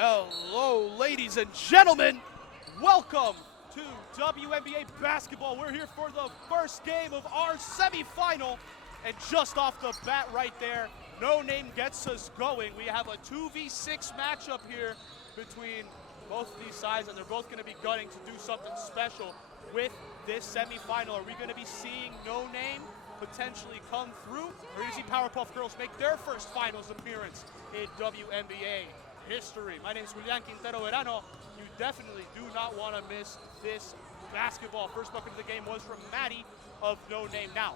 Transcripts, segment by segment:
Hello, ladies and gentlemen. Welcome to WMBA basketball. We're here for the first game of our semifinal. And just off the bat right there, No Name gets us going. We have a 2v6 matchup here between both of these sides, and they're both going to be gunning to do something special with this semifinal. Are we going to be seeing No Name potentially come through? Or are you see Powerpuff Girls make their first finals appearance in WMBA history? My name is Julian Quintero Verano. You definitely do not want to miss this basketball. First bucket of the game was from Maddie of No Name. Now,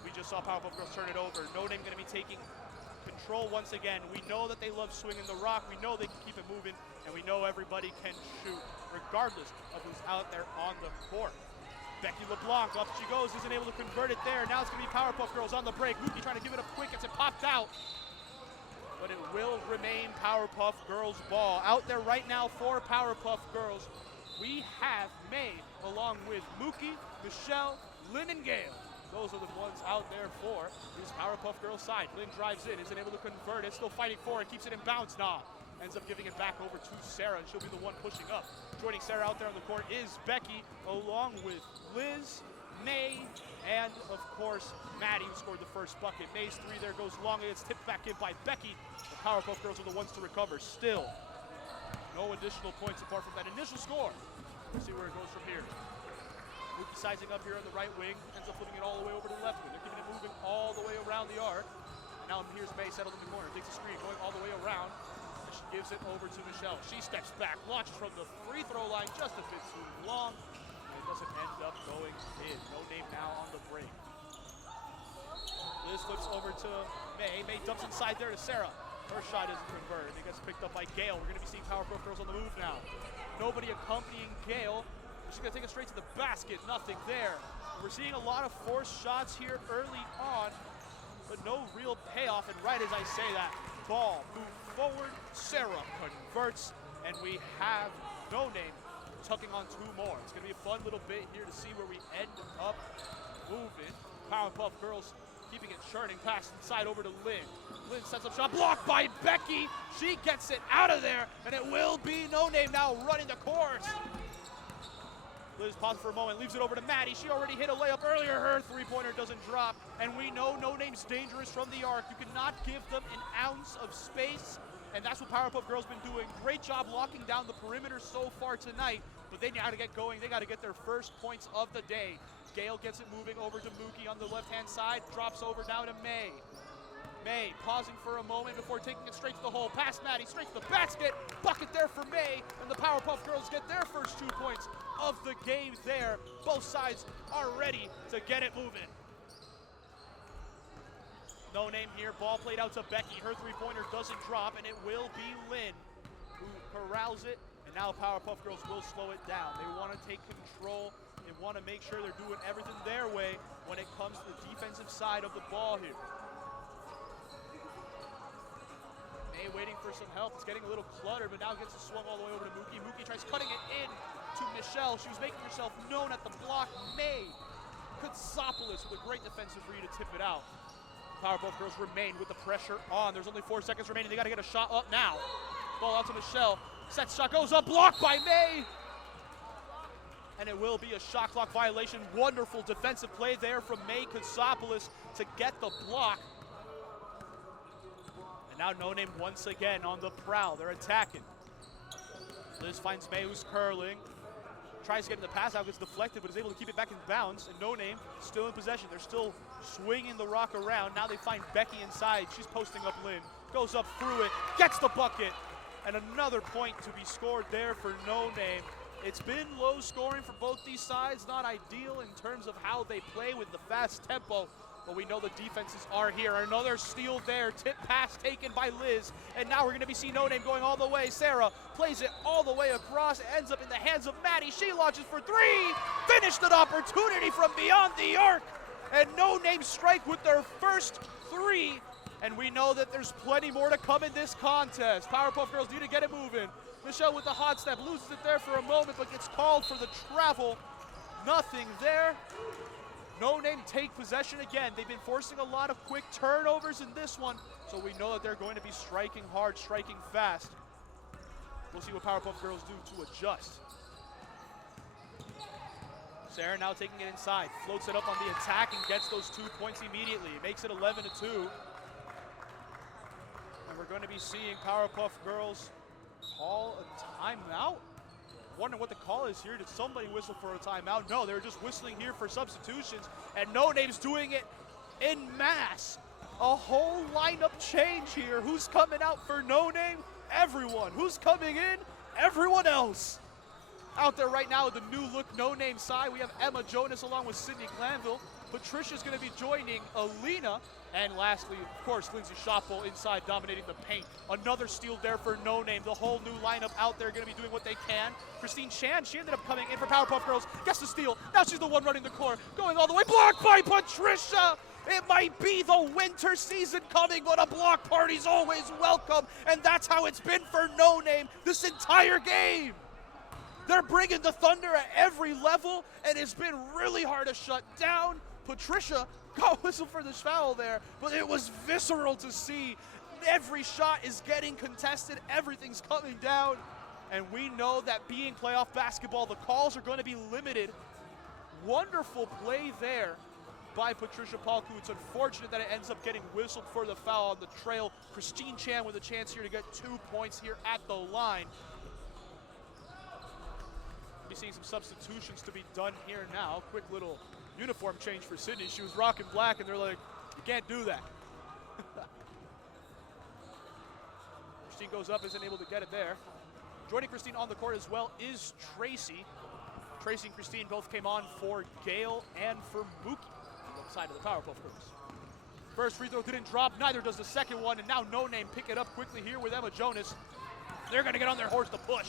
we just saw Powerpuff Girls turn it over. No Name going to be taking control once again. We know that they love swinging the rock. We know they can keep it moving, and we know everybody can shoot regardless of who's out there on the court. Becky LeBlanc, up she goes, isn't able to convert it there. Now it's going to be Powerpuff Girls on the break. Mookie trying to give it up quick, gets it popped out. But it will remain Powerpuff Girls ball. Out there right now for Powerpuff Girls, we have May along with Mookie, Michelle, Lynn, and Gail. Those are the ones out there for this Powerpuff Girls side. Lynn drives in, isn't able to convert it, still fighting for it, keeps it in bounds. Ends up giving it back over to Sarah, and she'll be the one pushing up. Joining Sarah out there on the court is Becky, along with Liz, May, and of course, Maddie, who scored the first bucket. May's three there goes long, and it's tipped back in by Becky. The Powerpuff Girls are the ones to recover. Still, no additional points apart from that initial score. We'll see where it goes from here. Mookie sizing up here on the right wing, ends up flipping it all the way over to the left wing. They're keeping it moving all the way around the arc. And now here's May settled in the corner, takes a screen, going all the way around. She gives it over to Michelle. She steps back, launches from the free throw line just a bit too long. And it doesn't end up going in. No Name now on the break. Liz flips over to May. May dumps inside there to Sarah. Her shot isn't converted. It gets picked up by Gail. We're going to be seeing Powerpuff Girls on the move now. Nobody accompanying Gail. She's going to take it straight to the basket. Nothing there. We're seeing a lot of forced shots here early on, but no real payoff. And right as I say that, ball moved forward. Sarah converts, and we have No Name tucking on two more. It's going to be a fun little bit here to see where we end up moving. Powerpuff Girls keeping it churning, pass inside over to Lynn. Lynn sets up shot, blocked by Becky. She gets it out of there, and it will be No Name now running the court. Liz pauses for a moment, leaves it over to Maddie. She already hit a layup earlier. Her three-pointer doesn't drop, and we know No Name's dangerous from the arc. You cannot give them an ounce of space, and that's what Powerpuff Girls been doing. Great job locking down the perimeter so far tonight, but they got to get going. They got to get their first points of the day. Gail gets it moving over to Mookie on the left-hand side, drops over now to May. May pausing for a moment before taking it straight to the hole. Past Maddie, straight to the basket. Bucket there for May, and the Powerpuff Girls get their first 2 points of the game there. Both sides are ready to get it moving. No Name here, ball played out to Becky. Her three-pointer doesn't drop, and it will be Lynn who corrals it, and now Powerpuff Girls will slow it down. They want to take control. They want to make sure they're doing everything their way when it comes to the defensive side of the ball here. May waiting for some help. It's getting a little cluttered, but now gets it swung all the way over to Mookie. Mookie tries cutting it in to Michelle. She was making herself known at the block. May Kutsopoulos with a great defensive read to tip it out. Powerpuff Girls remain with the pressure on. There's only 4 seconds remaining. They got to get a shot up now. Ball out to Michelle. Set shot goes up, blocked by May. And it will be a shot clock violation. Wonderful defensive play there from May Kutsopoulos to get the block. And now No Name once again on the prowl. They're attacking. Liz finds May, who's curling. Tries to get in the pass out, gets deflected, but is able to keep it back in bounds. And No Name still in possession. They're still swinging the rock around. Now they find Becky inside. She's posting up Lynn. Goes up through it, gets the bucket. And another point to be scored there for No Name. It's been low scoring for both these sides. Not ideal in terms of how they play with the fast tempo. But we know the defenses are here. Another steal there. Tip pass taken by Liz. And now we're going to be seeing No Name going all the way. Sarah plays it all the way across. It ends up in the hands of Maddie. She launches for three. Finished an opportunity from beyond the arc. And No Name strike with their first three. And we know that there's plenty more to come in this contest. Powerpuff Girls need to get it moving. Michelle with the hot step. Loses it there for a moment, but gets called for the travel. Nothing there. No Name take possession again. They've been forcing a lot of quick turnovers in this one, so we know that they're going to be striking hard, striking fast. We'll see what Powerpuff Girls do to adjust. Sarah now taking it inside, floats it up on the attack and gets those 2 points immediately. Makes it 11-2. And we're going to be seeing Powerpuff Girls call a timeout. Wondering what the call is here. Did somebody whistle for a timeout? No, they're just whistling here for substitutions, and No Name's doing it in mass. A whole lineup change here. Who's coming out for No Name? Everyone. Who's coming in? Everyone else. Out there right now, the new look No Name side, we have Emma Jonas along with Sydney Glanville. Patricia's going to be joining Alina. And lastly, of course, Lindsay Schoppel inside dominating the paint. Another steal there for No Name. The whole new lineup out there going to be doing what they can. Christine Chan, she ended up coming in for Powerpuff Girls. Gets the steal. Now she's the one running the core. Going all the way. Blocked by Patricia. It might be the winter season coming, but a block party's always welcome. And that's how it's been for No Name this entire game. They're bringing the thunder at every level, and it's been really hard to shut down. Patricia got whistle for the foul there, but it was visceral to see. Every shot is getting contested, everything's coming down, and we know that being playoff basketball, the calls are going to be limited. Wonderful play there by Patricia Palku. It's unfortunate that it ends up getting whistled for the foul on the trail. Christine Chan with a chance here to get 2 points here at the line. Be seeing some substitutions to be done here now. Quick little uniform change for Sydney. She was rocking black, and they're like, you can't do that. Christine goes up, isn't able to get it there. Joining Christine on the court as well is Tracy. Tracy and Christine both came on for Gale and for Mookie on the side of the Powerpuff Girls. First free throw didn't drop, neither does the second one, and now No Name pick it up quickly here with Emma Jonas. They're going to get on their horse to push.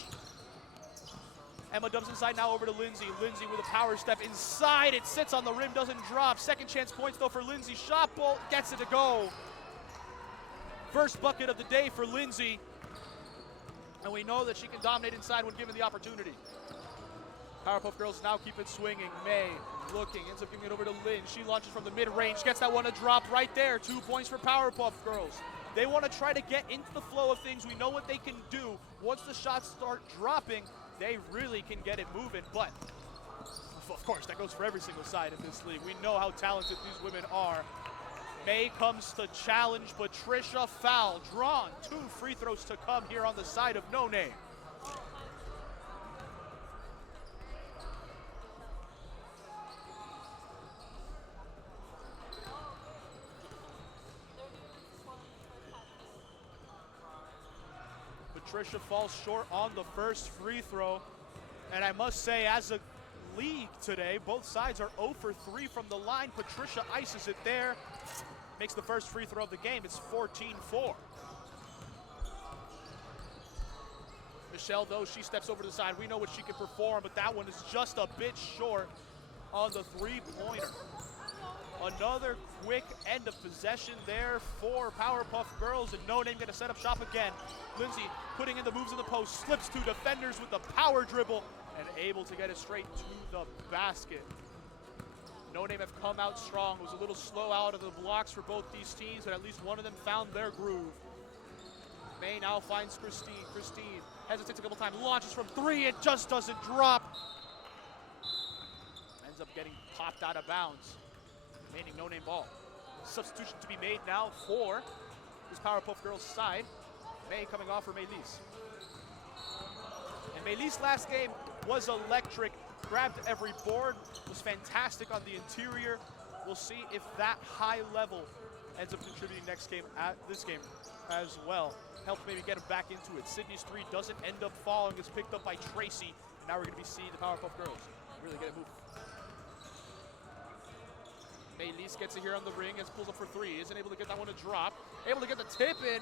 Emma dumps inside now over to Lindsay. Lindsay with a power step inside. It sits on the rim, doesn't drop. Second chance points though for Lindsay. Schoppel gets it to go. First bucket of the day for Lindsay. And we know that she can dominate inside when given the opportunity. Powerpuff Girls now keep it swinging. May looking, ends up giving it over to Lynn. She launches from the mid-range, gets that one to drop right there. 2 points for Powerpuff Girls. They want to try to get into the flow of things. We know what they can do. Once the shots start dropping, they really can get it moving, but of course, that goes for every single side in this league. We know how talented these women are. May comes to challenge Patricia. Foul drawn. 2 free throws to come here on the side of No Name. Patricia falls short on the first free throw. And I must say, as a league today, both sides are 0 for 3 from the line. Patricia ices it there. Makes the first free throw of the game. It's 14-4. Michelle, though, she steps over to the side. We know what she can perform, but that one is just a bit short on the three-pointer. Another quick end of possession there for Powerpuff Girls, and No Name going to set up shop again. Lindsay putting in the moves in the post, slips to defenders with the power dribble, and able to get it straight to the basket. No Name have come out strong. It was a little slow out of the blocks for both these teams, but at least one of them found their groove. May now finds Christine. Christine hesitates a couple times, launches from 3, it just doesn't drop. Ends up getting popped out of bounds. Remaining No Name ball. Substitution to be made now for this Powerpuff Girls side. May coming off for Maylise. And Maylise last game was electric. Grabbed every board, was fantastic on the interior. We'll see if that high level ends up contributing next game at this game as well. Help maybe get him back into it. Sydney's 3 doesn't end up falling. It's picked up by Tracy. And now we're going to be seeing the Powerpuff Girls really get it moving. Maylise gets it here on the ring as pulls up for 3. Isn't able to get that one to drop. Able to get the tip in.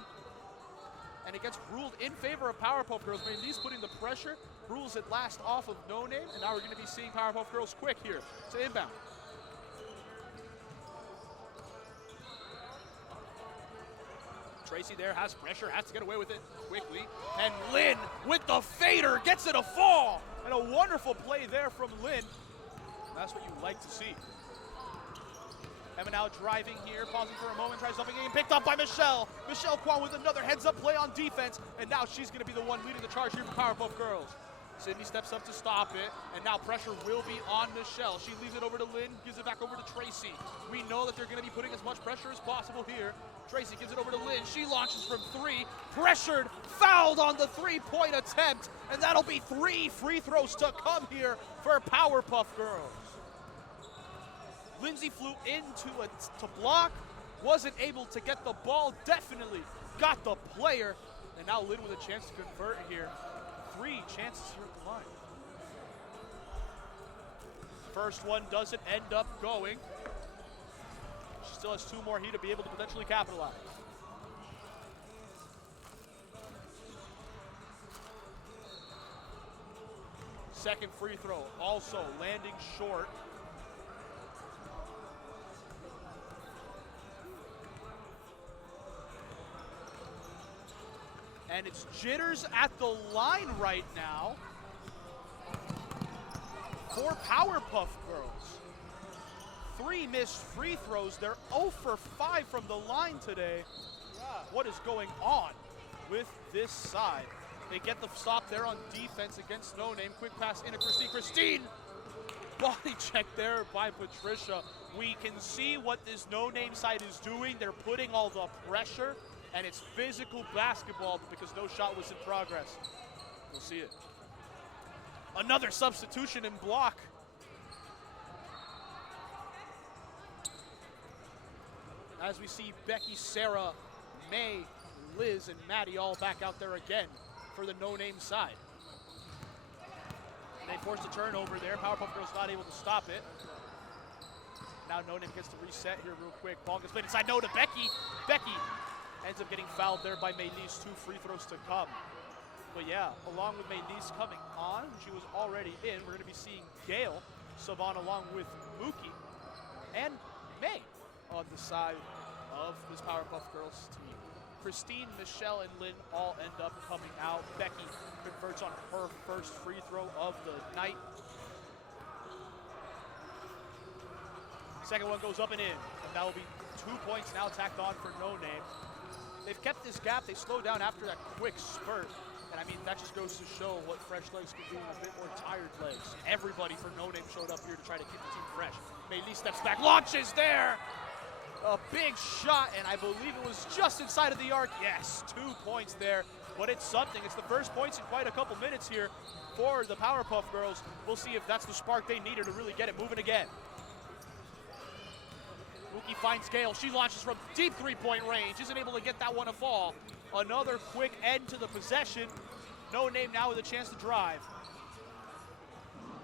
And it gets ruled in favor of Powerpuff Girls. Maylise putting the pressure. Rules it last off of No Name. And now we're going to be seeing Powerpuff Girls quick here to inbound. Tracy there has pressure, has to get away with it quickly. And Lynn with the fader gets it a fall. And a wonderful play there from Lynn. That's what you like to see. Emma now driving here, pausing for a moment, tries something and picked up by Michelle. Michelle Kwan with another heads-up play on defense, and now she's going to be the one leading the charge here for Powerpuff Girls. Sydney steps up to stop it, and now pressure will be on Michelle. She leaves it over to Lynn, gives it back over to Tracy. We know that they're going to be putting as much pressure as possible here. Tracy gives it over to Lynn. She launches from 3, pressured, fouled on the three-point attempt, and that'll be 3 free throws to come here for Powerpuff Girls. Lindsay flew to block, wasn't able to get the ball, definitely got the player, and now Lynn with a chance to convert here. 3 chances here at the line. First one doesn't end up going. She still has 2 more here to be able to potentially capitalize. Second free throw, also landing short. And it's jitters at the line right now for Powerpuff Girls. 3 missed free throws. They're 0 for 5 from the line today. What is going on with this side? They get the stop there on defense against No Name. Quick pass into Christine. Christine! Body check there by Patricia. We can see what this No Name side is doing. They're putting all the pressure, and it's physical basketball because no shot was in progress. We'll see it. Another substitution in block. As we see Becky, Sarah, May, Liz, and Maddie all back out there again for the No Name side. And they forced a turnover there. Powerpuff Girls not able to stop it. Now No Name gets to reset here real quick. Ball gets played inside. No to Becky. Becky ends up getting fouled there by Maylise. 2 free throws to come. But yeah, along with Maylise coming on, she was already in. We're going to be seeing Gail sub on along with Mookie and May on the side of this Powerpuff Girls team. Christine, Michelle, and Lynn all end up coming out. Becky converts on her first free throw of the night. Second one goes up and in, and that will be 2 points now tacked on for No Name. They've kept this gap. They slowed down after that quick spurt. And I mean, that just goes to show what fresh legs can do with a bit more tired legs. Everybody for No Name showed up here to try to keep the team fresh. Maylise steps back, launches there. A big shot, and I believe it was just inside of the arc. Yes, 2 points there, but it's something. It's the first points in quite a couple minutes here for the Powerpuff Girls. We'll see if that's the spark they needed to really get it moving again. Mookie finds Gail. She launches from deep three-point range. Isn't able to get that one to fall. Another quick end to the possession. No Name now with a chance to drive.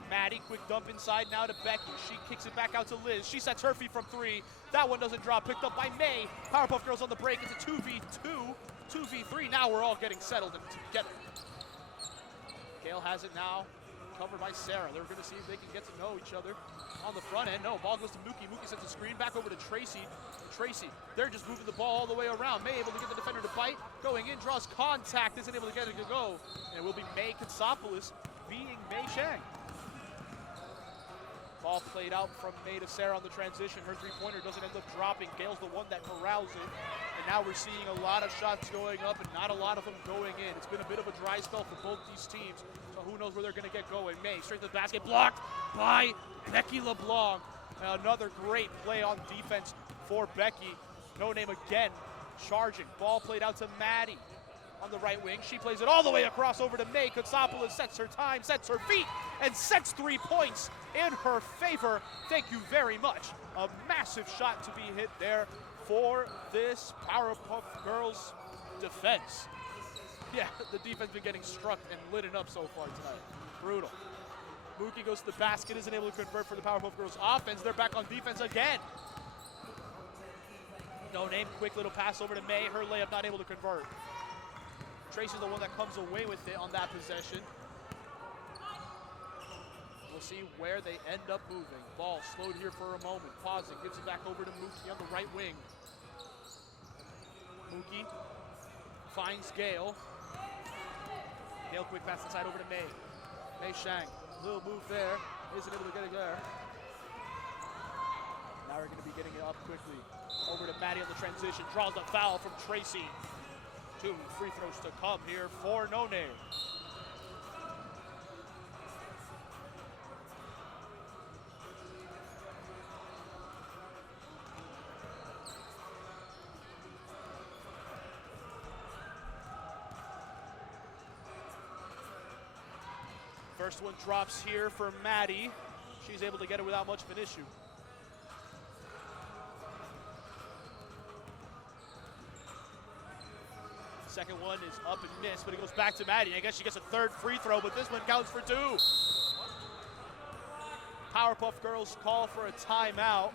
Maddie, quick dump inside now to Becky. She kicks it back out to Liz. She sets her feet from 3. That one doesn't drop. Picked up by May. Powerpuff Girls on the break. It's a 2v2, 2v3. Now we're all getting settled and together. Gail has it now. Covered by Sarah. They're going to see if they can get to know each other on the front end. No, ball goes to Mookie. Mookie sends a screen back over to Tracy. Tracy, they're just moving the ball all the way around. May able to get the defender to bite. Going in, draws contact. Isn't able to get it to go. And it will be May Katsopoulos being Mei Shang. Ball played out from May to Sarah on the transition. Her three-pointer doesn't end up dropping. Gail's the one that corrals it. And now we're seeing a lot of shots going up and not a lot of them going in. It's been a bit of a dry spell for both these teams. So who knows where they're going to get going. May straight to the basket, blocked by Becky LeBlanc. Another great play on defense for Becky. No Name again charging. Ball played out to Maddie on the right wing. She plays it all the way across over to May. Katsopoulos sets her time, sets her feet, and sets 3 points in her favor. Thank you very much. A massive shot to be hit there for this Powerpuff Girls defense. Yeah, the defense been getting struck and lit up so far tonight. Brutal. Mookie goes to the basket, isn't able to convert for the Powerpuff Girls offense. They're back on defense again. No Name, quick little pass over to May. Her layup not able to convert. Tracy's the one that comes away with it on that possession. We'll see where they end up moving. Ball slowed here for a moment. Pausing, gives it back over to Mookie on the right wing. Mookie finds Gail. Gail quick pass inside over to May. Mei Shang, little move there. Isn't able to get it there. Now we're going to be getting it up quickly. Over to Maddie on the transition. Draws the foul from Tracy. 2 free throws to come here for No Name. First one drops here for Maddie. She's able to get it without much of an issue. Second one is up and missed, but it goes back to Maddie. I guess she gets a third free throw, but this one counts for 2. Powerpuff girls call for a timeout.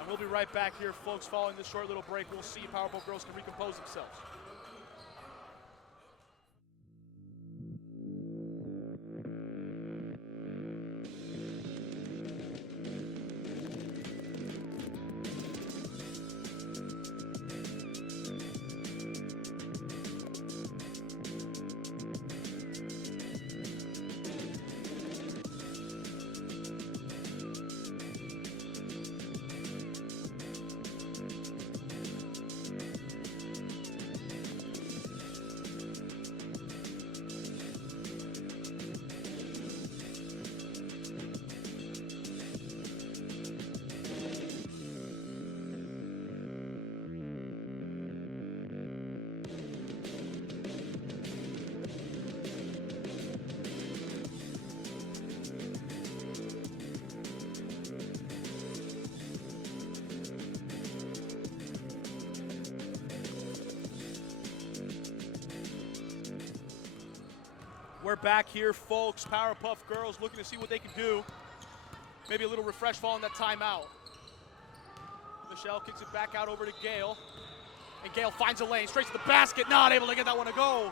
And we'll be right back here, folks. Following this short little break, we'll see Powerpuff girls can recompose themselves. We're back here, folks. Powerpuff girls looking to see what they can do. Maybe a little refresh following that timeout. Michelle kicks it back out over to Gail. And Gail finds a lane, straight to the basket, not able to get that one to go.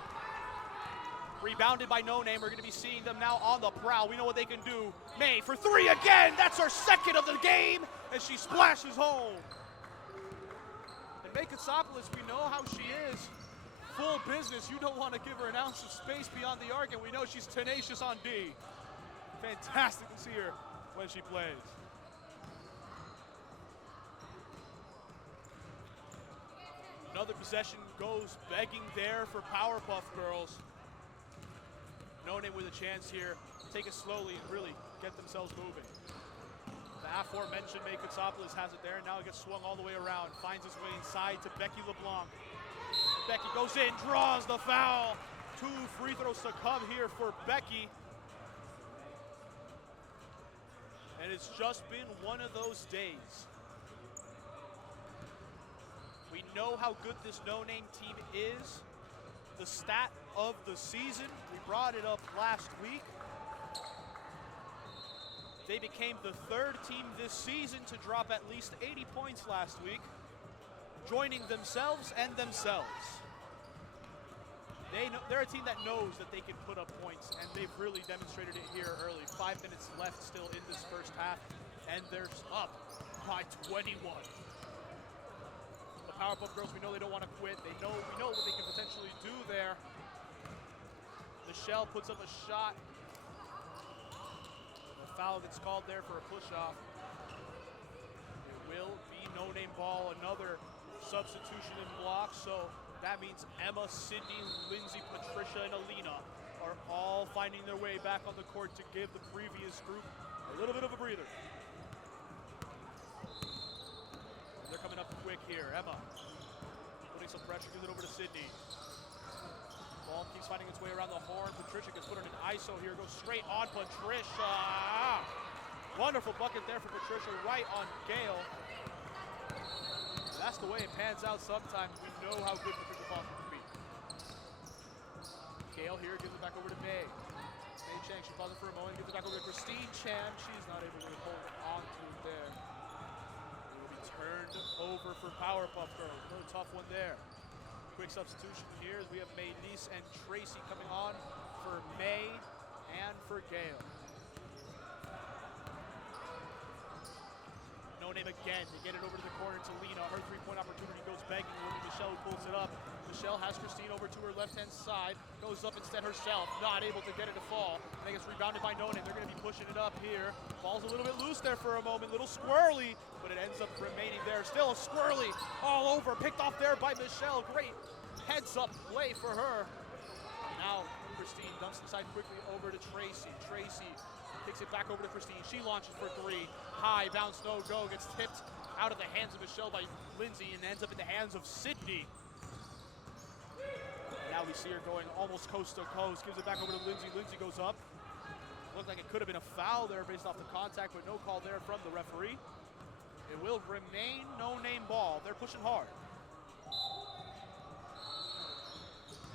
Rebounded by No Name. We're going to be seeing them now on the prowl. We know what they can do. May for 3 again. That's her second of the game, and she splashes home. And Megacity, we know how she is. Full business, you don't want to give her an ounce of space beyond the arc, and we know she's tenacious on D. Fantastic to see her when she plays. Another possession goes begging there for Powerpuff girls. No Name with a chance here. Take it slowly and really get themselves moving. The aforementioned Megacity has it there, and now it gets swung all the way around. Finds its way inside to Becky LeBlanc. Becky goes in, draws the foul. 2 free throws to come here for Becky. And it's just been one of those days. We know how good this No Name team is. The stat of the season, we brought it up last week. They became the 3rd team this season to drop at least 80 points last week, joining themselves and themselves. They're a team that knows that they can put up points, and they've really demonstrated it here early. 5 minutes left still in this first half, and they're up by 21. The Powerpuff girls, we know they don't want to quit. We know what they can potentially do there. Michelle puts up a shot. The foul gets called there for a push-off. It will be No Name ball, another substitution in block, so that means Emma, Cindy, Lindsay, Patricia, and Alina are all finding their way back on the court to give the previous group a little bit of a breather. They're coming up quick here. Emma putting some pressure, gives it over to Sydney. Ball keeps finding its way around the horn. Patricia gets put in an ISO here, goes straight on Patricia. Wonderful bucket there for Patricia, right on Gail. That's the way it pans out sometimes. We know how good Patricia Foster can be. Gail here gives it back over to May. May Chang, she pauses for a moment, gives it back over to Christine Chan. She's not able to hold on to it there. It will be turned over for Powerpuff girls. Another tough one there. Quick substitution here as we have Maylise and Tracy coming on for May and for Gail. No Name again. They get it over to the corner to Lena. Her 3-point opportunity goes begging. It will be Michelle who pulls it up. Michelle has Christine over to her left-hand side, goes up instead herself, not able to get it to fall. And it gets rebounded by No Name. They're going to be pushing it up here. Ball's a little bit loose there for a moment, little squirrely, but it ends up remaining there. Still a squirrely all over, picked off there by Michelle. Great heads-up play for her. Now Christine dumps inside quickly over to Tracy. Tracy kicks it back over to Christine. She launches for three. High bounce, no go. Gets tipped out of the hands of Michelle by Lindsay and ends up in the hands of Sydney. Now we see her going almost coast to coast. Gives it back over to Lindsay. Lindsay goes up. Looked like it could have been a foul there based off the contact, but no call there from the referee. It will remain No Name ball. They're pushing hard.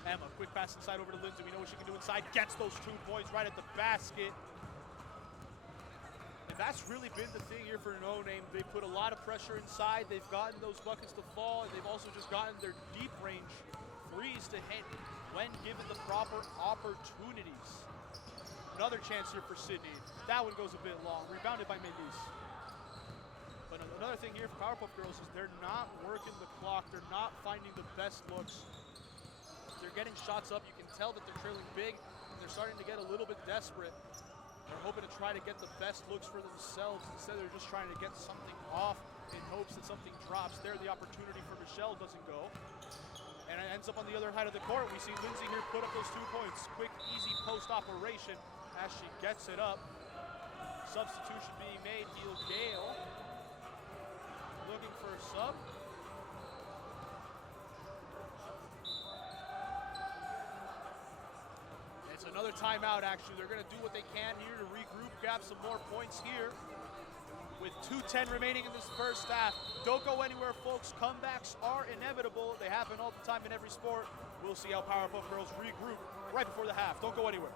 Emma, quick pass inside over to Lindsay. We know what she can do inside. Gets those 2 points right at the basket. And that's really been the thing here for No Name. They've put a lot of pressure inside. They've gotten those buckets to fall, and they've also just gotten their deep range threes to hit when given the proper opportunities. Another chance here for Sydney. That one goes a bit long. Rebounded by Mendes. But another thing here for Powerpuff Girls is they're not working the clock. They're not finding the best looks. They're getting shots up. You can tell that they're trailing big, and they're starting to get a little bit desperate. They're hoping to try to get the best looks for themselves. Instead, they're just trying to get something off in hopes that something drops. There, the opportunity for Michelle doesn't go. And it ends up on the other side of the court. We see Lindsay here put up those 2 points. Quick, easy post operation as she gets it up. Substitution being made. Heel Gale looking for a sub. It's another timeout, actually. They're going to do what they can here to regroup, grab some more points here. With 2:10 remaining in this first half. Don't go anywhere, folks. Comebacks are inevitable. They happen all the time in every sport. We'll see how Powerpuff Girls regroup right before the half. Don't go anywhere.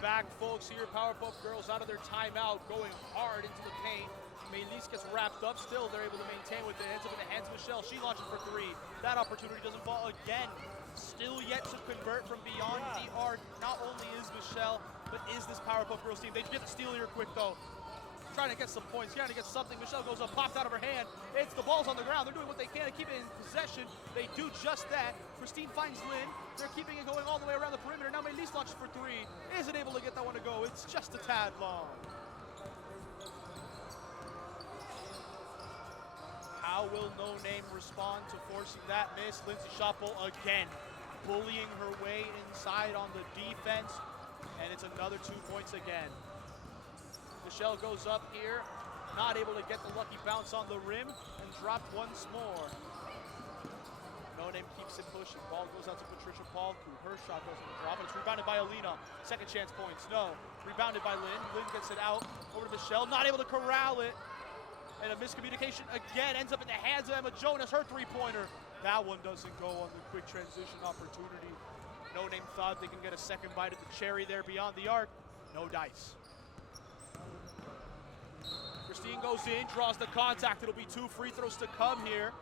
Back, folks, here. Powerpuff Girls out of their timeout, going hard into the paint. Melis gets wrapped up. Still, they're able to maintain with it. Ends up in the hands of Michelle. She launches for three. That opportunity doesn't fall again. Still yet to convert from beyond the arc. Not only is Michelle, but is this Powerpuff Girls team. They get the steal here quick, though. Trying to get some points, trying to get something. Michelle goes up, popped out of her hand. It's the ball's on the ground. They're doing what they can to keep it in possession. They do just that. Christine finds Lynn. They're keeping it going all the way around the perimeter. Now Melis launches for three. Isn't able to get that one to go. It's just a tad long. How will No Name respond to forcing that miss? Lindsay Schoppel again bullying her way inside on the defense. And it's another 2 points again. Michelle goes up here, not able to get the lucky bounce on the rim, and dropped once more. No Name keeps it pushing. Ball goes out to Patricia Paulku. Her shot doesn't drop, and it's rebounded by Alina. Second chance points, no. Rebounded by Lynn. Lynn gets it out over to Michelle, not able to corral it. And a miscommunication again ends up in the hands of Emma Jonas, her three-pointer. That one doesn't go on the quick transition opportunity. No Name thought they can get a second bite at the cherry there beyond the arc. No dice. Christine goes in, draws the contact. It'll be 2 free throws to come here.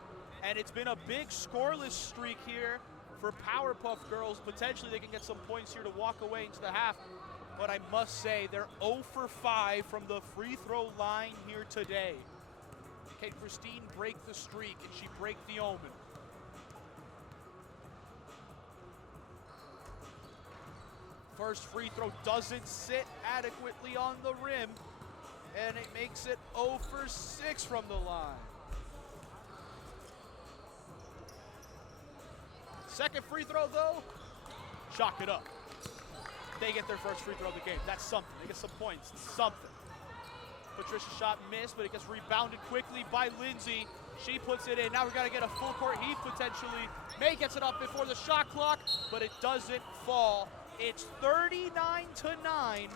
And it's been a big scoreless streak here for Powerpuff Girls. Potentially they can get some points here to walk away into the half. But I must say, they're 0 for 5 from the free throw line here today. Can Christine break the streak? Can she break the omen? First free throw doesn't sit adequately on the rim. And it makes it 0 for 6 from the line. Second free throw, though, chalk it up. They get their first free throw of the game. That's something. They get some points. Something. Patricia's shot missed, but it gets rebounded quickly by Lindsay. She puts it in. Now we're gonna get a full court heave potentially. May gets it up before the shot clock, but it doesn't fall. It's 39-9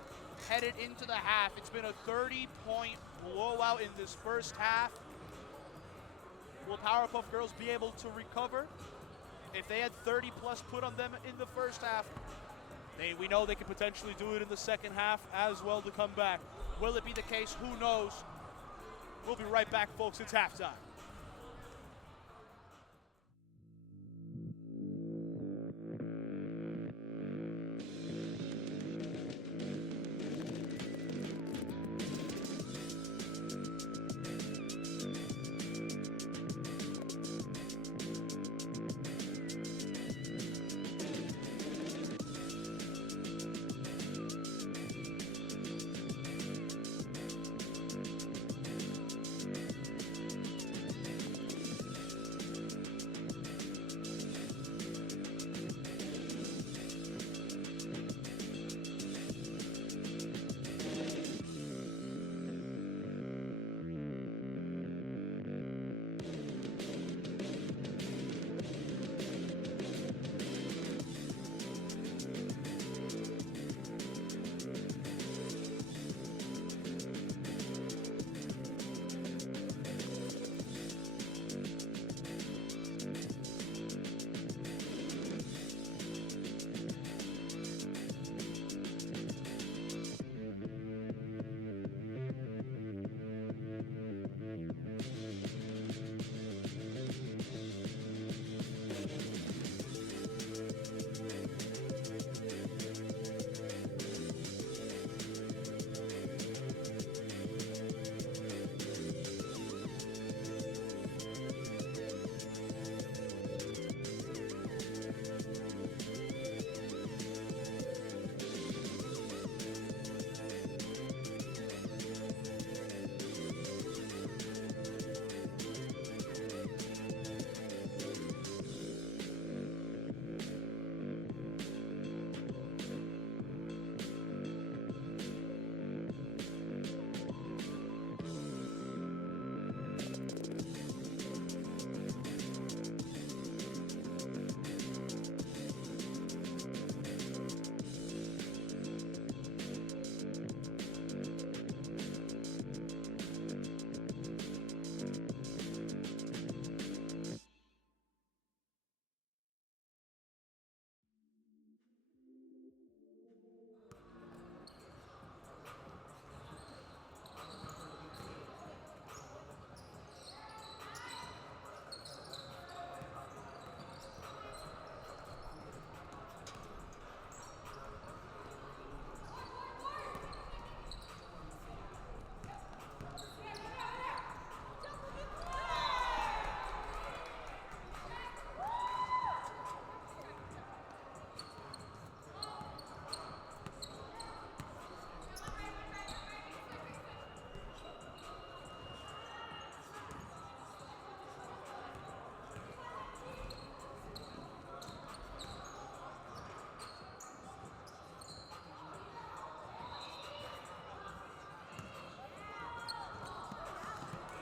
headed into the half. It's been a 30-point blowout in this first half. Will Powerpuff Girls be able to recover? If they had 30 plus put on them in the first half, we know they can potentially do it in the second half as well to come back. Will it be the case? Who knows? We'll be right back, folks. It's halftime.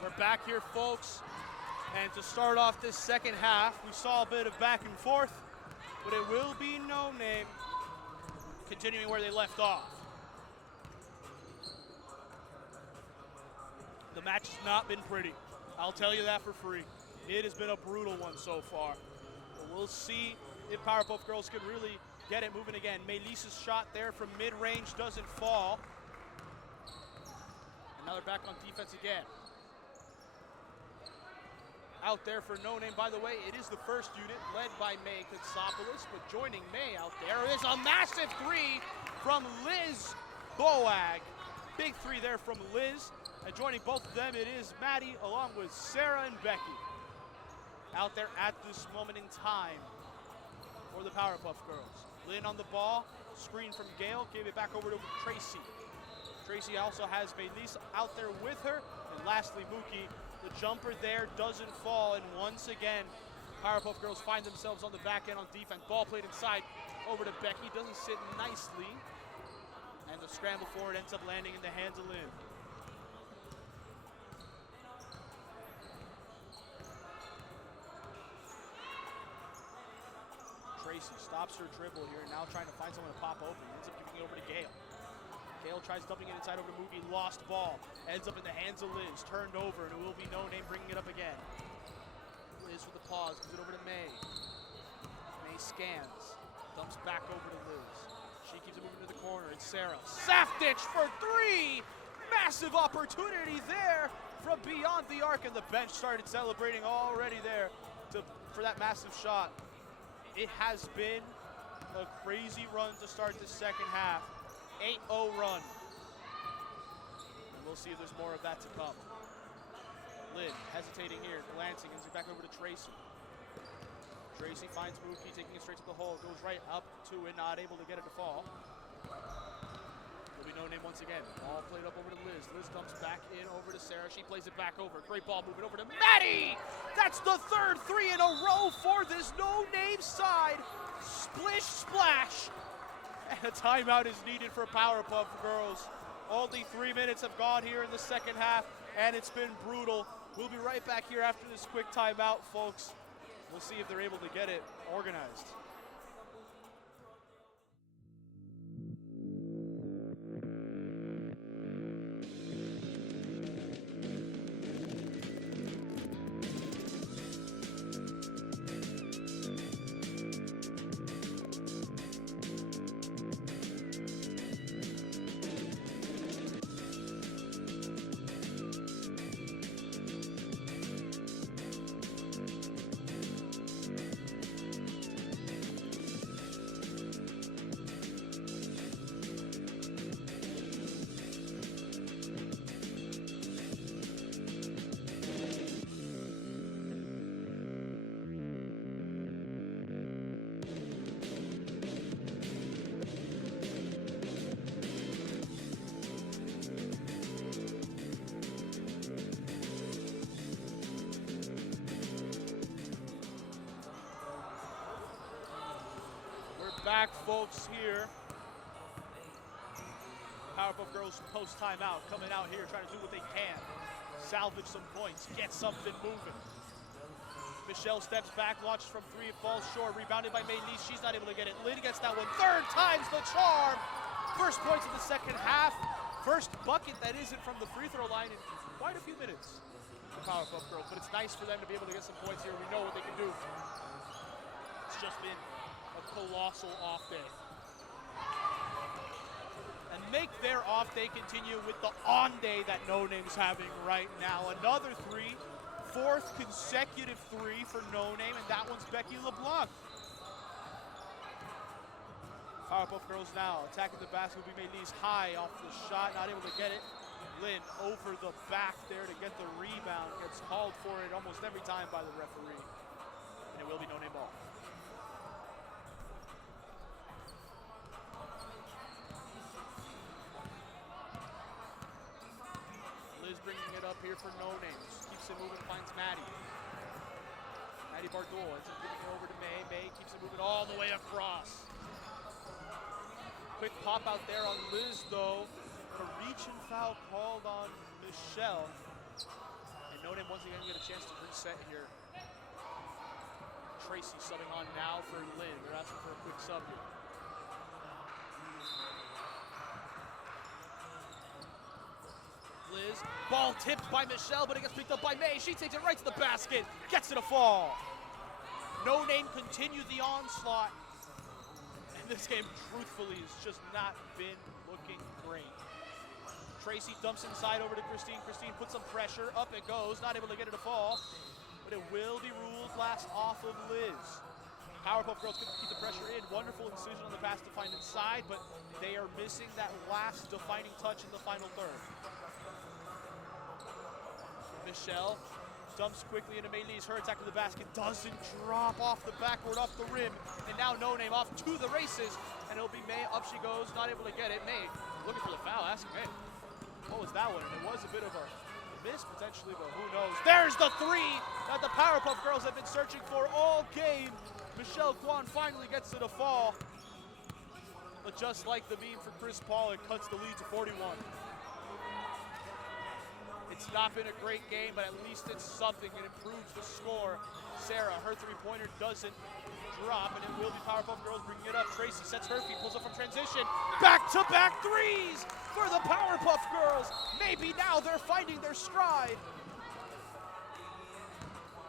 We're back here, folks, and to start off this second half, we saw a bit of back and forth, but it will be No Name continuing where they left off. The match has not been pretty. I'll tell you that for free. It has been a brutal one so far. But we'll see if Powerpuff Girls can really get it moving again. Melissa's shot there from mid-range doesn't fall. And now they're back on defense again. Out there for No Name, by the way, it is the first unit led by May Katsopoulos, but joining May out there is a massive three from Liz Boag. Big three there from Liz. And joining both of them, it is Maddie along with Sarah and Becky. Out there at this moment in time for the Powerpuff Girls. Lynn on the ball, screen from Gail, gave it back over to Tracy. Tracy also has Melissa out there with her. And lastly, Mookie, the jumper there doesn't fall. And once again, Powerpuff Girls find themselves on the back end on defense. Ball played inside over to Becky, doesn't sit nicely. And the scramble forward ends up landing in the hands of Lynn. Tracy stops her dribble here, now trying to find someone to pop open. Ends up giving it over to Gale. Gale tries dumping it inside over to Moogie, lost ball. Ends up in the hands of Liz, turned over, and it will be No Name bringing it up again. Liz with the pause, gives it over to May. May scans, dumps back over to Liz. She keeps it moving to the corner, it's Sarah. Safditch for three! Massive opportunity there from beyond the arc, and the bench started celebrating already there for that massive shot. It has been a crazy run to start the second half. 8-0 run. And we'll see if there's more of that to come. Lynn hesitating here, glancing, gives it back over to Tracy. Tracy finds Mookie, taking it straight to the hole, goes right up to it, not able to get it to fall. There'll be No Name once again. Ball played up over to Liz. Liz dumps back in over to Sarah. She plays it back over. Great ball moving over to Maddie! That's the third three in a row for this No Name side. Splish splash! And a timeout is needed for Powerpuff Girls. Only 3 minutes have gone here in the second half, and it's been brutal. We'll be right back here after this quick timeout, folks. We'll see if they're able to get it organized. Back, folks, here. Powerpuff Girls post timeout, coming out here trying to do what they can. Salvage some points, get something moving. Michelle steps back, launches from three, it falls short, rebounded by Maylise. She's not able to get it. Lynn gets that one, third time's the charm. First points of the second half. First bucket that isn't from the free throw line in quite a few minutes for Powerpuff Girls, but it's nice for them to be able to get some points here. We know what they can do. It's just been a colossal off day. And make their off day continue with the on day that No Name's having right now. Another three, fourth consecutive three for No Name, and that one's Becky LeBlanc. Powerpuff Girls now attacking the basket. We made these high off the shot, not able to get it. Lynn over the back there to get the rebound. Gets called for it almost every time by the referee. And it will be No Name ball. Liz bringing it up here for No Name. Keeps it moving, finds Maddie. Maddie Bardot ends up giving it over to May. May keeps it moving all the way across. Quick pop out there on Liz, though. A reach and foul called on Michelle. And No Name once again get a chance to reset here. Tracy subbing on now for Lynn. They're asking for a quick sub here. Liz, ball tipped by Michelle, but it gets picked up by May. She takes it right to the basket, gets it a fall. No Name continued the onslaught. And this game, truthfully, has just not been looking great. Tracy dumps inside over to Christine. Christine puts some pressure, up it goes, not able to get it to fall. But it will be ruled last off of Liz. Powerpuff Girls couldn't keep the pressure in. Wonderful incision on the pass to find inside, but they are missing that last defining touch in the final third. Michelle dumps quickly into Maylise. Her attack to the basket doesn't drop off the backboard, off the rim. And now No Name off to the races. And it'll be May. Up she goes, not able to get it. May looking for the foul, asking, hey, what was that one? And it was a bit of a miss potentially, but who knows. There's the three that the Powerpuff Girls have been searching for all game. Michelle Kwan finally gets it a fall. But just like the beam for Chris Paul, it cuts the lead to 41. It's not been a great game, but at least it's something. It improves the score. Sarah, her three-pointer doesn't drop, and it will be Powerpuff Girls bringing it up. Tracy sets her feet, pulls up from transition. Back-to-back threes for the Powerpuff Girls. Maybe now they're finding their stride.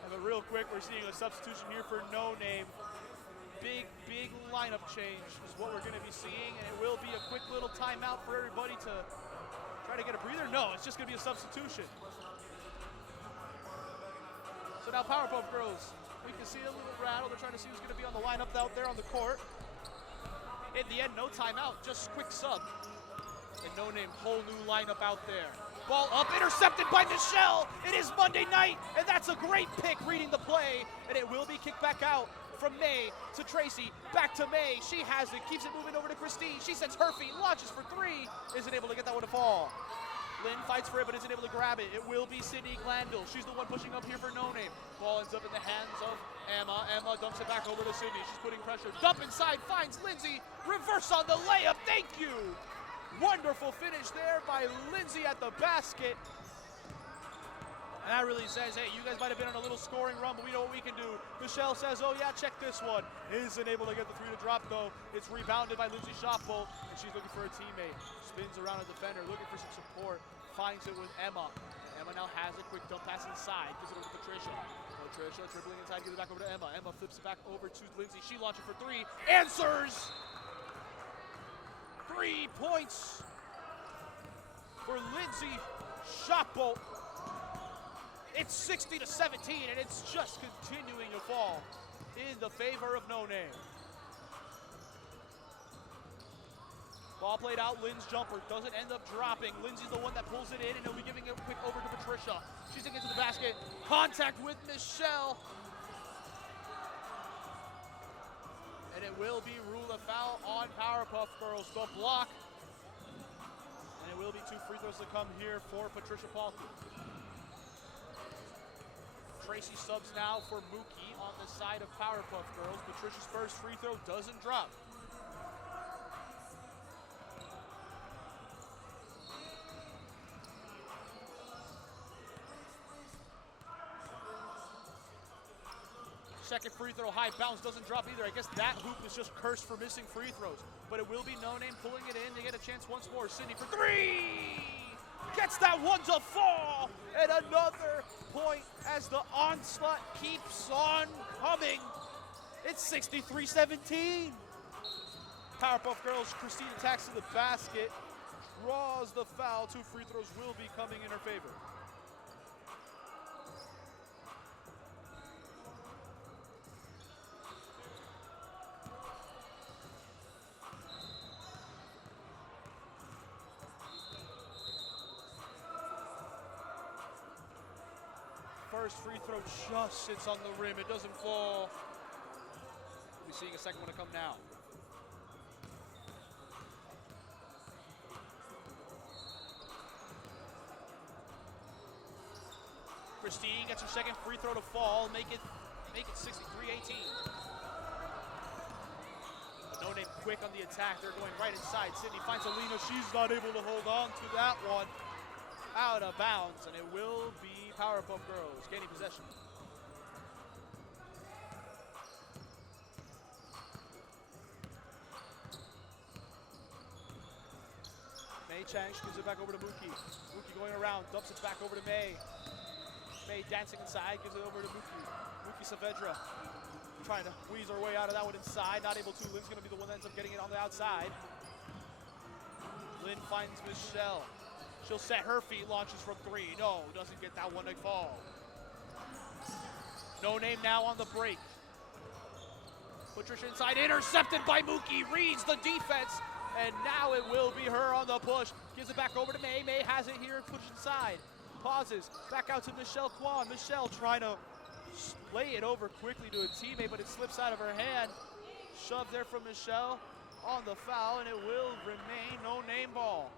And but real quick, we're seeing a substitution here for No Name. Big lineup change is what we're going to be seeing, and it will be a quick little timeout for everybody to try to get a breather. No, it's just going to be a substitution. So now Powerpuff Girls, we can see a little rattle. They're trying to see who's going to be on the lineup out there on the court. In the end, no timeout, just quick sub. And No Name, whole new lineup out there. Ball up, intercepted by Michelle. It is Monday night, and that's a great pick reading the play. And it will be kicked back out from May to Tracy, back to May. She has it, keeps it moving over to Christine. She sends her feet, launches for three. Isn't able to get that one to fall. Lynn fights for it, but isn't able to grab it. It will be Sydney Glandel. She's the one pushing up here for No Name. Ball ends up in the hands of Emma. Emma dumps it back over to Sydney. She's putting pressure. Dump inside, finds Lindsay. Reverse on the layup, thank you. Wonderful finish there by Lindsay at the basket. And that really says, hey, you guys might have been on a little scoring run, but we know what we can do. Michelle says, oh yeah, check this one. Isn't able to get the three to drop though. It's rebounded by Lindsay Shotbolt, and she's looking for a teammate. Spins around a defender, looking for some support. Finds it with Emma. Emma now has a quick dump pass inside. Gives it over to Patricia. Patricia dribbling inside, gives it back over to Emma. Emma flips it back over to Lindsay. She launches for three. Answers! 3 points for Lindsay Shotbolt. It's 60-17, and it's just continuing to fall in the favor of No Name. Ball played out, Lynn's jumper doesn't end up dropping. Lindsay's the one that pulls it in, and he'll be giving it quick over to Patricia. She's taking it to the basket. Contact with Michelle. And it will be ruled a foul on Powerpuff Girls. The block. And it will be 2 free throws to come here for Patricia Palkey. Tracy subs now for Mookie on the side of Powerpuff Girls. Patricia's first free throw doesn't drop. Second free throw, high bounce, doesn't drop either. I guess that hoop is just cursed for missing free throws. But it will be No Name pulling it in to get a chance once more. Sydney for three! Gets that one to fall! And another point as the onslaught keeps on coming. It's 63-17. Powerpuff Girls, Christine attacks to the basket, draws the foul. 2 free throws will be coming in her favor. First free throw just sits on the rim. It doesn't fall. We'll be seeing a second one to come now. Christine gets her second free throw to fall. Make it 63-18. No Name quick on the attack. They're going right inside. Sydney finds Alina. She's not able to hold on to that one. Out of bounds, and it will be Powerpuff Girls gaining possession. May Chang gives it back over to Mookie. Mookie going around, dumps it back over to May. May dancing inside, gives it over to Mookie. Mookie Saavedra trying to wheeze her way out of that one inside, not able to. Lynn's gonna be the one that ends up getting it on the outside. Lynn finds Michelle. She'll set her feet, launches from three. No, doesn't get that one to fall. No Name now on the break. Patricia inside, intercepted by Mookie, reads the defense, and now it will be her on the push. Gives it back over to May. May has it here, pushes inside. Pauses, back out to Michelle Kwan. Michelle trying to lay it over quickly to a teammate, but it slips out of her hand. Shoved there from Michelle on the foul, and it will remain No Name ball.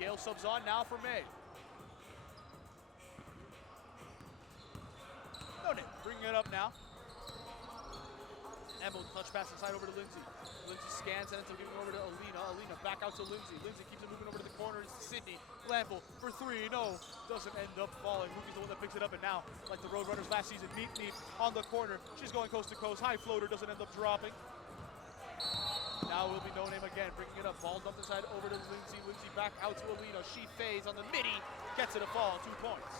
Gale subs on now for May. No Name, bringing it up now. Emma with clutch pass inside over to Lindsay. Lindsay scans and ends up giving over to Alina. Alina back out to Lindsay. Lindsay keeps it moving over to the corner. It's Sydney. Glanville for three. No, doesn't end up falling. Mookie's the one that picks it up, and now, like the Roadrunners last season, Meep on the corner. She's going coast to coast. High floater doesn't end up dropping. Now will be No Name again, bringing it up. Ball dumped inside over to Lindsay. Lindsay back out to Alina. She fades on the midi. Gets it a fall. 2 points.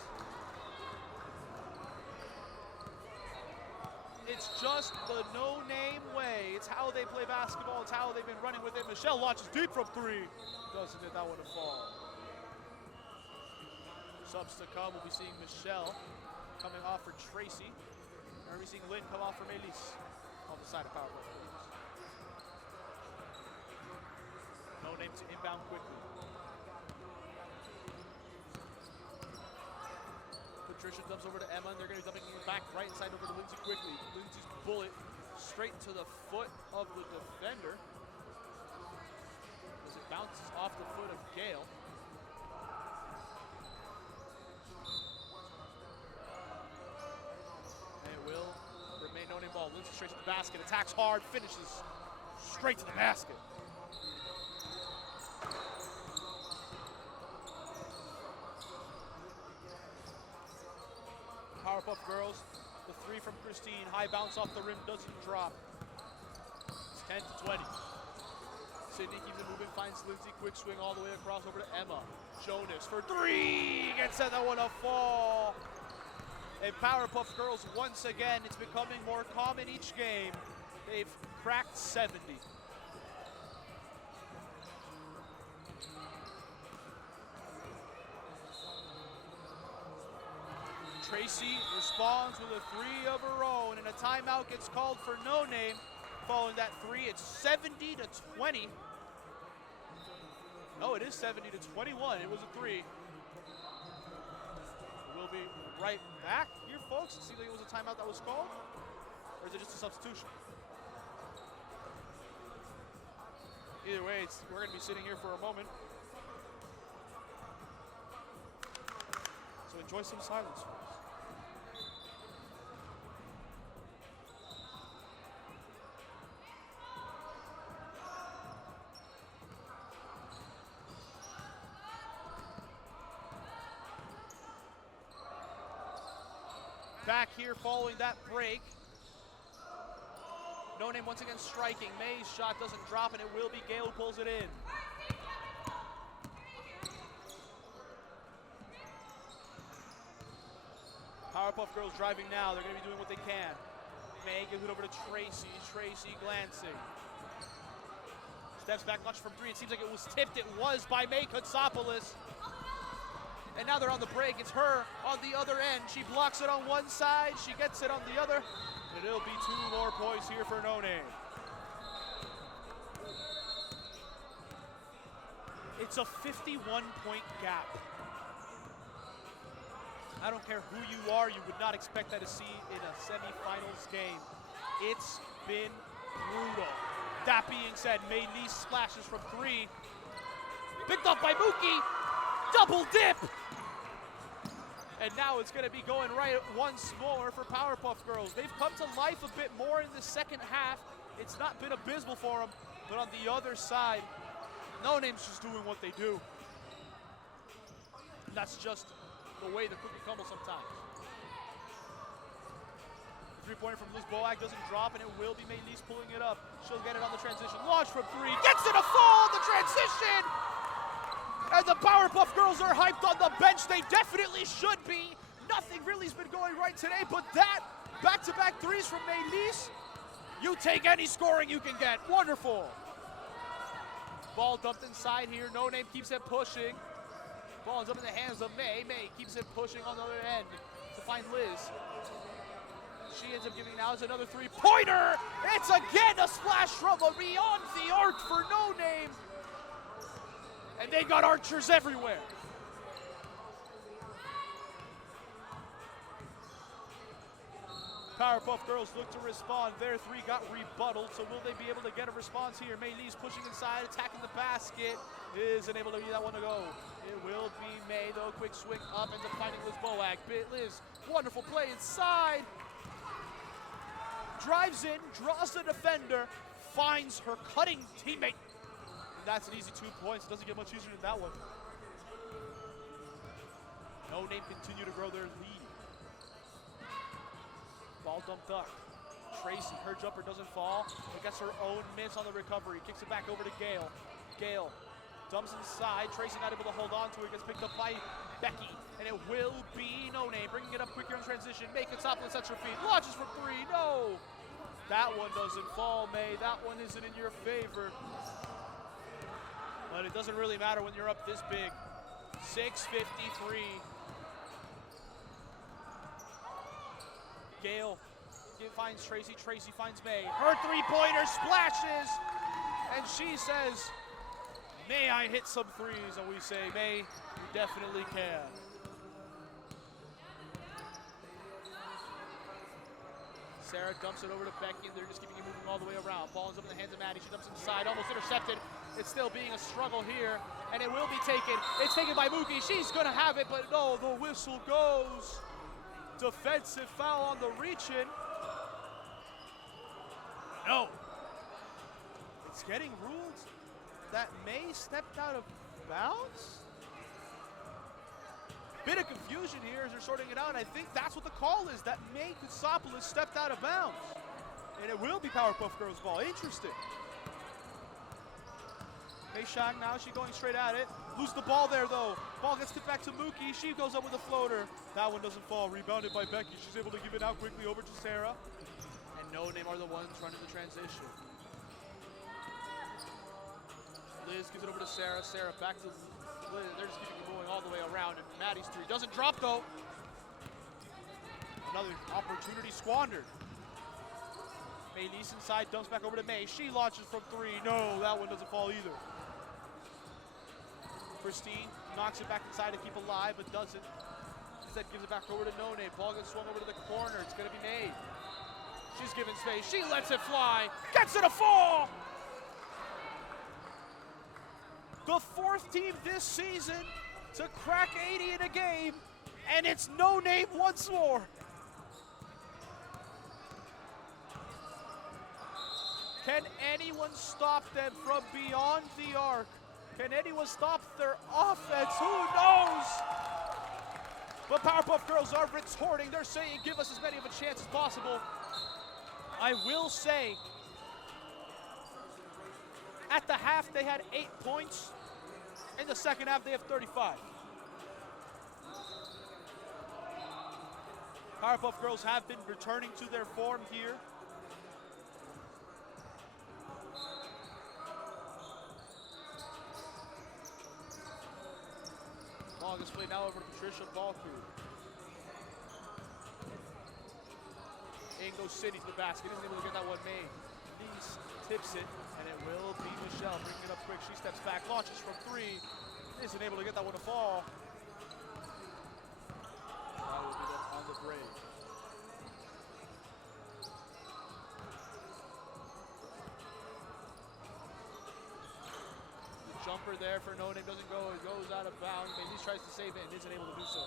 It's just the No Name way. It's how they play basketball. It's how they've been running with it. Michelle launches deep from three. Doesn't hit that one to fall. Subs to come. We'll be seeing Michelle coming off for Tracy. We're going to be seeing Lynn come off for Melise on the side of Powerpuff. No Name to inbound quickly. Patricia dumps over to Emma, and they're going to be dumping it back right inside over to Lindsay quickly. Lindsay's bullet straight to the foot of the defender as it bounces off the foot of Gale. And it will remain No Name ball. Lindsay straight to the basket, attacks hard, finishes straight to the basket. Powerpuff Girls, the three from Christine, high bounce off the rim, doesn't drop. It's 10 to 20. Sydney keeps it moving, finds Lindsay, quick swing all the way across over to Emma. Jonas for three, gets that one a fall. And Powerpuff Girls, once again, it's becoming more common each game. They've cracked 70. Tracy responds with a three of her own, and a timeout gets called for No Name. Following that three, it's 70 to 20. No, it is 70 to 21. It was a three. We'll be right back here, folks. It seems like it was a timeout that was called, or is it just a substitution? Either way, we're going to be sitting here for a moment. So enjoy some silence, folks. Back here following that break. No Name once again striking. May's shot doesn't drop, and it will be Gale who pulls it in. Powerpuff Girls driving now. They're going to be doing what they can. May gives it over to Tracy. Tracy glancing. Steps back, launch from three. It seems like it was tipped. It was by May Kotsopoulos. And now they're on the break. It's her on the other end. She blocks it on one side. She gets it on the other. And it'll be 2 more points here for No Name. It's a 51-point gap. I don't care who you are, you would not expect that to see in a semifinals game. It's been brutal. That being said, Melise splashes from three. Picked up by Mookie. Double dip! And now it's going to be going right once more for Powerpuff Girls. They've come to life a bit more in the second half. It's not been abysmal for them, but on the other side, No Name's just doing what they do. And that's just the way the cookie crumbles sometimes. Three-pointer from Liz Boag doesn't drop, and it will be Melise pulling it up. She'll get it on the transition. Launch from three. Gets it a fall on the transition! And the Powerpuff Girls are hyped on the bench. They definitely should be. Nothing really has been going right today, but that back-to-back threes from Melise, you take any scoring you can get. Wonderful. Ball dumped inside here. No Name keeps it pushing. Ball is up in the hands of May. May keeps it pushing on the other end to find Liz. She ends up giving now another three-pointer. It's again a splash from beyond the arc for No Name. And they got archers everywhere. Powerpuff Girls look to respond. Their three got rebutted, so will they be able to get a response here? Melise pushing inside, attacking the basket. Isn't able to get that one to go. It will be May, though. Quick swing up, ends up finding Liz Boag. Liz, wonderful play inside. drives in, draws the defender, finds her cutting teammate. And that's an easy 2 points. Doesn't get much easier than that one. No Name continue to grow their lead. Ball dumped up. Tracy, her jumper doesn't fall, but gets her own miss on the recovery. Kicks it back over to Gale. Gale dumps inside. Tracy not able to hold on to it. Gets picked up by Becky. And it will be No Name. Bringing it up quicker in transition. Megacity sets her feet. Launches for three. No! That one doesn't fall, May. That one isn't in your favor. But it doesn't really matter when you're up this big. 6:53. Gale finds Tracy. Tracy finds May. Her three-pointer splashes. And she says, may I hit some threes? And we say, May, you definitely can. Sarah dumps it over to Becky, and they're just keeping it moving all the way around. Ball is up in the hands of Maddie. She dumps inside, almost intercepted. It's still being a struggle here, and it will be taken. It's taken by Mookie. She's going to have it, but no, the whistle goes. Defensive foul on the reach-in. No. It's getting ruled that May stepped out of bounds? Bit of confusion here as they're sorting it out, and I think that's what the call is, that May Kutsopoulos stepped out of bounds. And it will be Powerpuff Girls ball. Interesting. May Shang now, she's going straight at it. Lose the ball there, though. Ball gets tipped back to Mookie. She goes up with a floater. That one doesn't fall. Rebounded by Becky. She's able to give it out quickly over to Sarah. And No Name are the ones running the transition. Liz gives it over to Sarah. Sarah back to Liz. They're just keeping it going all the way around. And Maddie's three doesn't drop, though. Another opportunity squandered. May Lee's inside, dumps back over to May. She launches from three. No, that one doesn't fall either. Christine knocks it back inside to keep alive, but doesn't. Instead gives it back over to No Name. Ball gets swung over to the corner. It's going to be May. She's given space. She lets it fly. Gets it a fall! The fourth team this season to crack 80 in a game, and it's No Name once more. Can anyone stop them from beyond the arc? Can anyone stop their offense? Who knows? But Powerpuff Girls are retorting. They're saying, give us as many of a chance as possible. I will say, at the half, they had 8 points. In the second half, they have 35. Powerpuff Girls have been returning to their form here. Ball gets played now over to Patricia Balku. In goes City to the basket. Isn't able to get that one made. Nice tips it, and it will be Michelle bringing it up quick. She steps back, launches from three. Isn't able to get that one to fall. That will be them on the break. Jumper there for No Name doesn't go. It goes out of bounds. Maybe tries to save it and isn't able to do so.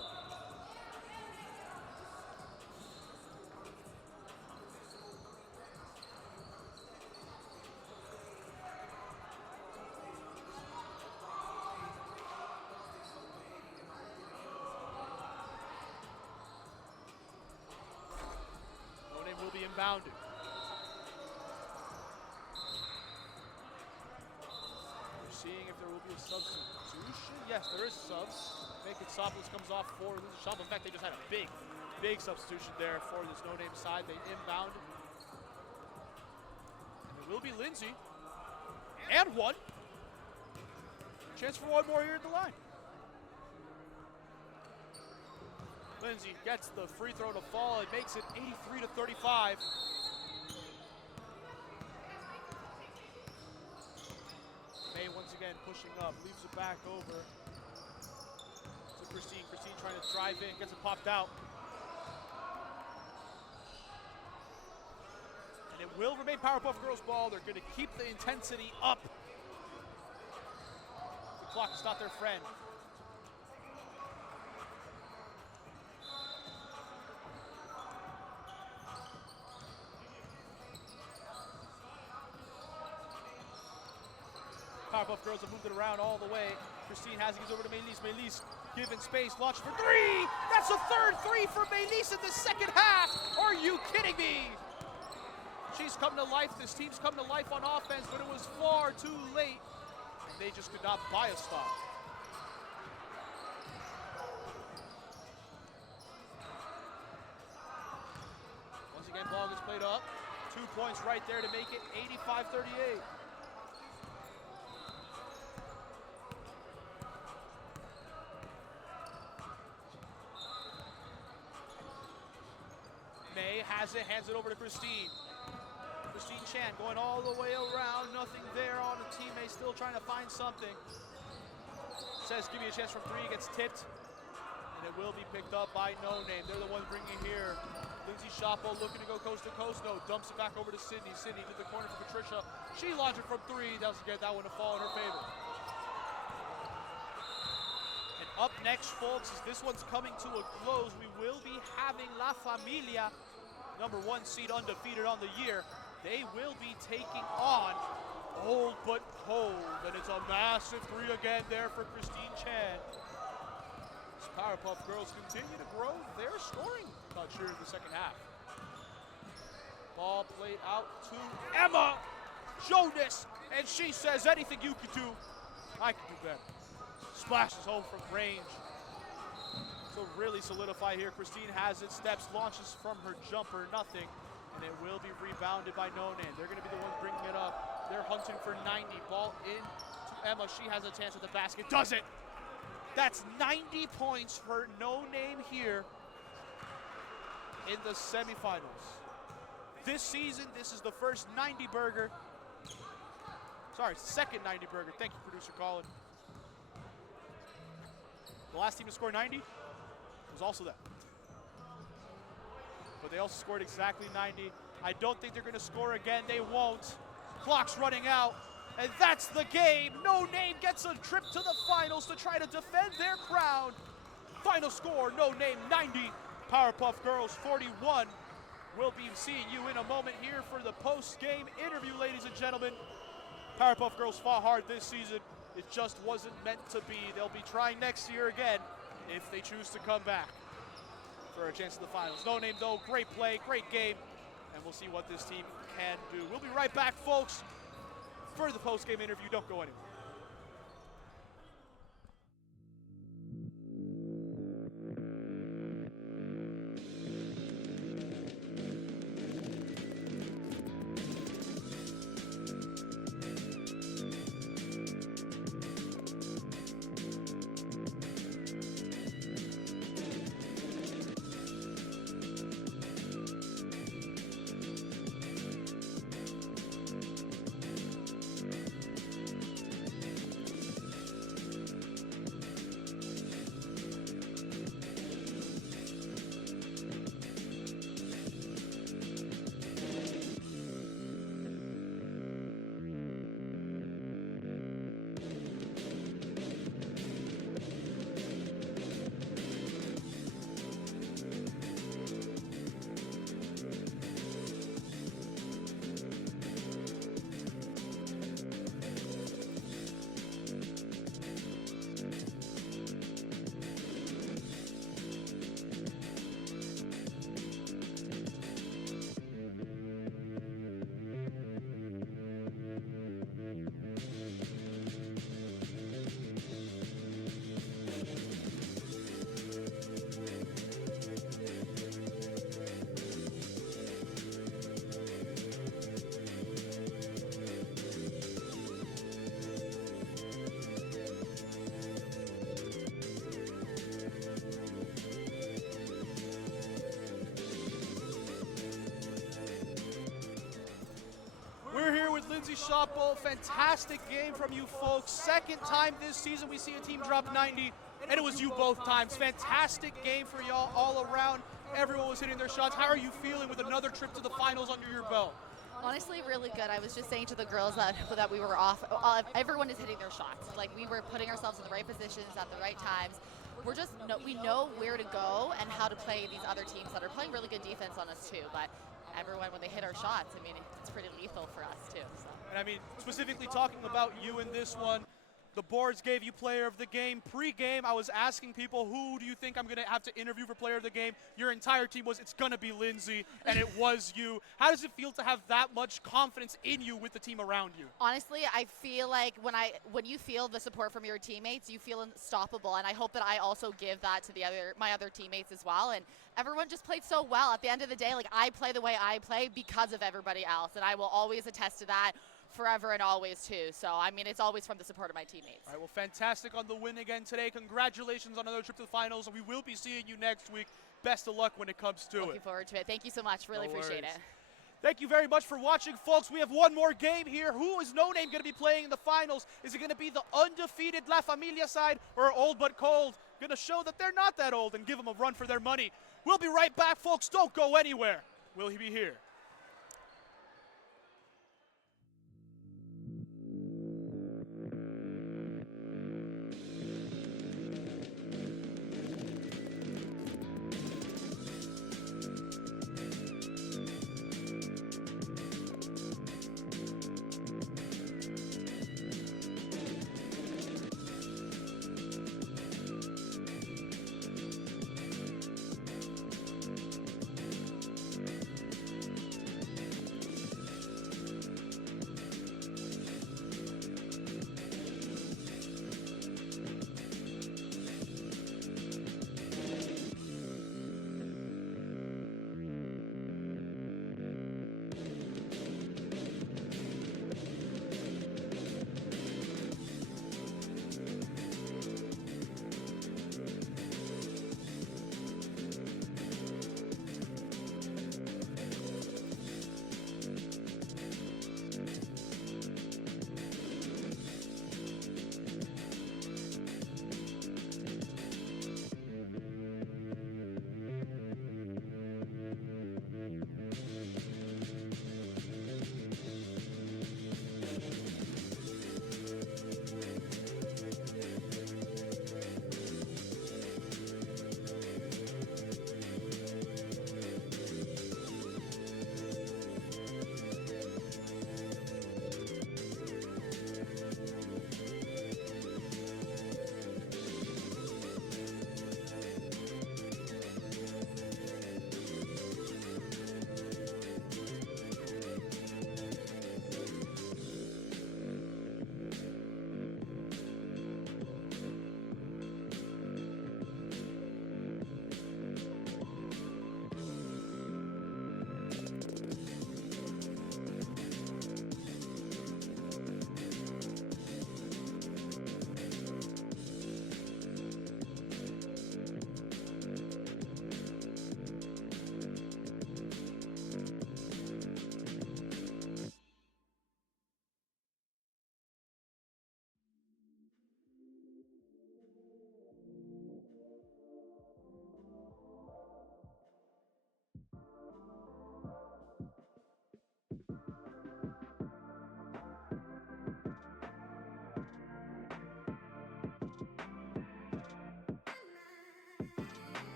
No Name will be inbounded. Seeing if there will be a substitution. Yes, there is subs. Megacity comes off for Liz Shop. In fact, they just had a big substitution there for this No Name side. They inbound. And it will be Lindsay. And one. Chance for one more here at the line. Lindsay gets the free throw to fall. It makes it 83-35. May once again pushing up, leaves it back over to Christine. Christine trying to drive in, gets it popped out. And it will remain Powerpuff Girls ball. They're going to keep the intensity up. The clock is not their friend. Powerpuff girls have moved it around all the way. Christine has it, gives over to Melis. Melis given space, launching for three. That's the third three for Melis in the second half. Are you kidding me? She's come to life. This team's come to life on offense, but it was far too late. They just could not buy a stop. Once again, ball gets played up. 2 points right there to make it 85-38. May has it, hands it over to Christine. Christine Chan going all the way around, nothing there on the teammate, still trying to find something. Says, give me a chance from three, gets tipped, and it will be picked up by No Name. They're the ones bringing it here. Lindsay Shoppo looking to go coast to coast, no, dumps it back over to Sydney. Sydney to the corner for Patricia. She launched it from three, doesn't get that one to fall in her favor. And up next, folks, as this one's coming to a close, we will be having La Familia, #1 seed undefeated on the year. They will be taking on Old But Cold, and it's a massive three again there for Christine Chan. These Powerpuff girls continue to grow their scoring touch here in the second half. Ball played out to Emma Jonas, and she says, anything you can do, I can do better. Splashes home from range. So really solidify here. Christine has it, steps, launches from her jumper, nothing. And it will be rebounded by No Name. They're going to be the ones bringing it up. They're hunting for 90. Ball in to Emma. She has a chance at the basket. Does it? That's 90 points for No Name here in the semifinals. This season, this is the first 90 burger. Sorry, second 90 burger. Thank you, producer Colin. The last team to score 90 was also that. But they also scored exactly 90. I don't think they're going to score again. They won't. Clock's running out. And that's the game. No Name gets a trip to the finals to try to defend their crown. Final score, No Name 90. Powerpuff Girls 41. We'll be seeing you in a moment here for the post-game interview, ladies and gentlemen. Powerpuff Girls fought hard this season. It just wasn't meant to be. They'll be trying next year again if they choose to come back for a chance at the finals. No Name, though, great play, great game, and we'll see what this team can do. We'll be right back, folks, for the post-game interview. Don't go anywhere. Lindsay Shoppo, fantastic game from you folks. Second time this season we see a team drop 90, and it was you both times. Fantastic game for y'all all around. Everyone was hitting their shots. How are you feeling with another trip to the finals under your belt? Honestly, really good. I was just saying to the girls that we were off. Everyone is hitting their shots. Like, we were putting ourselves in the right positions at the right times. We know where to go and how to play these other teams that are playing really good defense on us too. But everyone, when they hit our shots, I mean, it's pretty lethal for us too. So. And I mean, specifically talking about you in this one, the boards gave you player of the game. Pre-game, I was asking people, who do you think I'm going to have to interview for player of the game? Your entire team was, it's going to be Lindsay, and it was you. How does it feel to have that much confidence in you with the team around you? Honestly, I feel like when you feel the support from your teammates, you feel unstoppable, and I hope that I also give that to my other teammates as well. And everyone just played so well. At the end of the day, like, I play the way I play because of everybody else, and I will always attest to that forever and always too. So, I mean, it's always from the support of my teammates. All right, well, fantastic on the win again today. Congratulations on another trip to the finals. We will be seeing you next week. Best of luck when it comes to it. Looking forward to it. Thank you so much. Really appreciate it. Thank you very much for watching, folks. We have one more game here. Who is No Name going to be playing in the finals? Is it going to be the undefeated La Famillia side or Old But Cold? Going to show that they're not that old and give them a run for their money. We'll be right back, folks. Don't go anywhere. Will he be here?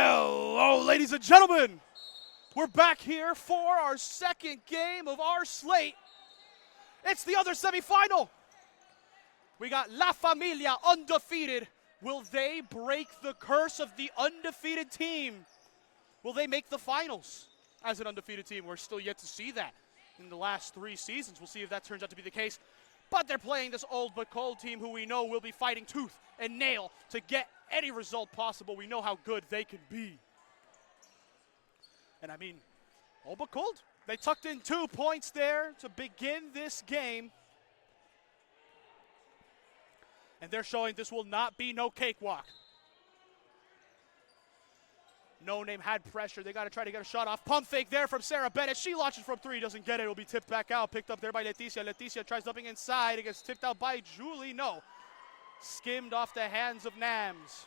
Hello, ladies and gentlemen. We're back here for our second game of our slate. It's the other semifinal. We got La Familia undefeated. Will they break the curse of the undefeated team? Will they make the finals as an undefeated team? We're still yet to see that in the last 3 seasons. We'll see if that turns out to be the case. But they're playing this old but cold team who we know will be fighting tooth and nail to get any result possible. We know how good they can be. And I mean, old but cold. They tucked in 2 points there to begin this game. And they're showing this will not be no cakewalk. No Name had pressure. They got to try to get a shot off. Pump fake there from Sarah Bennett. She launches from 3, doesn't get it. It'll be tipped back out. Picked up there by Leticia. Leticia tries dumping inside. It gets tipped out by Julie. No. Skimmed off the hands of Nams.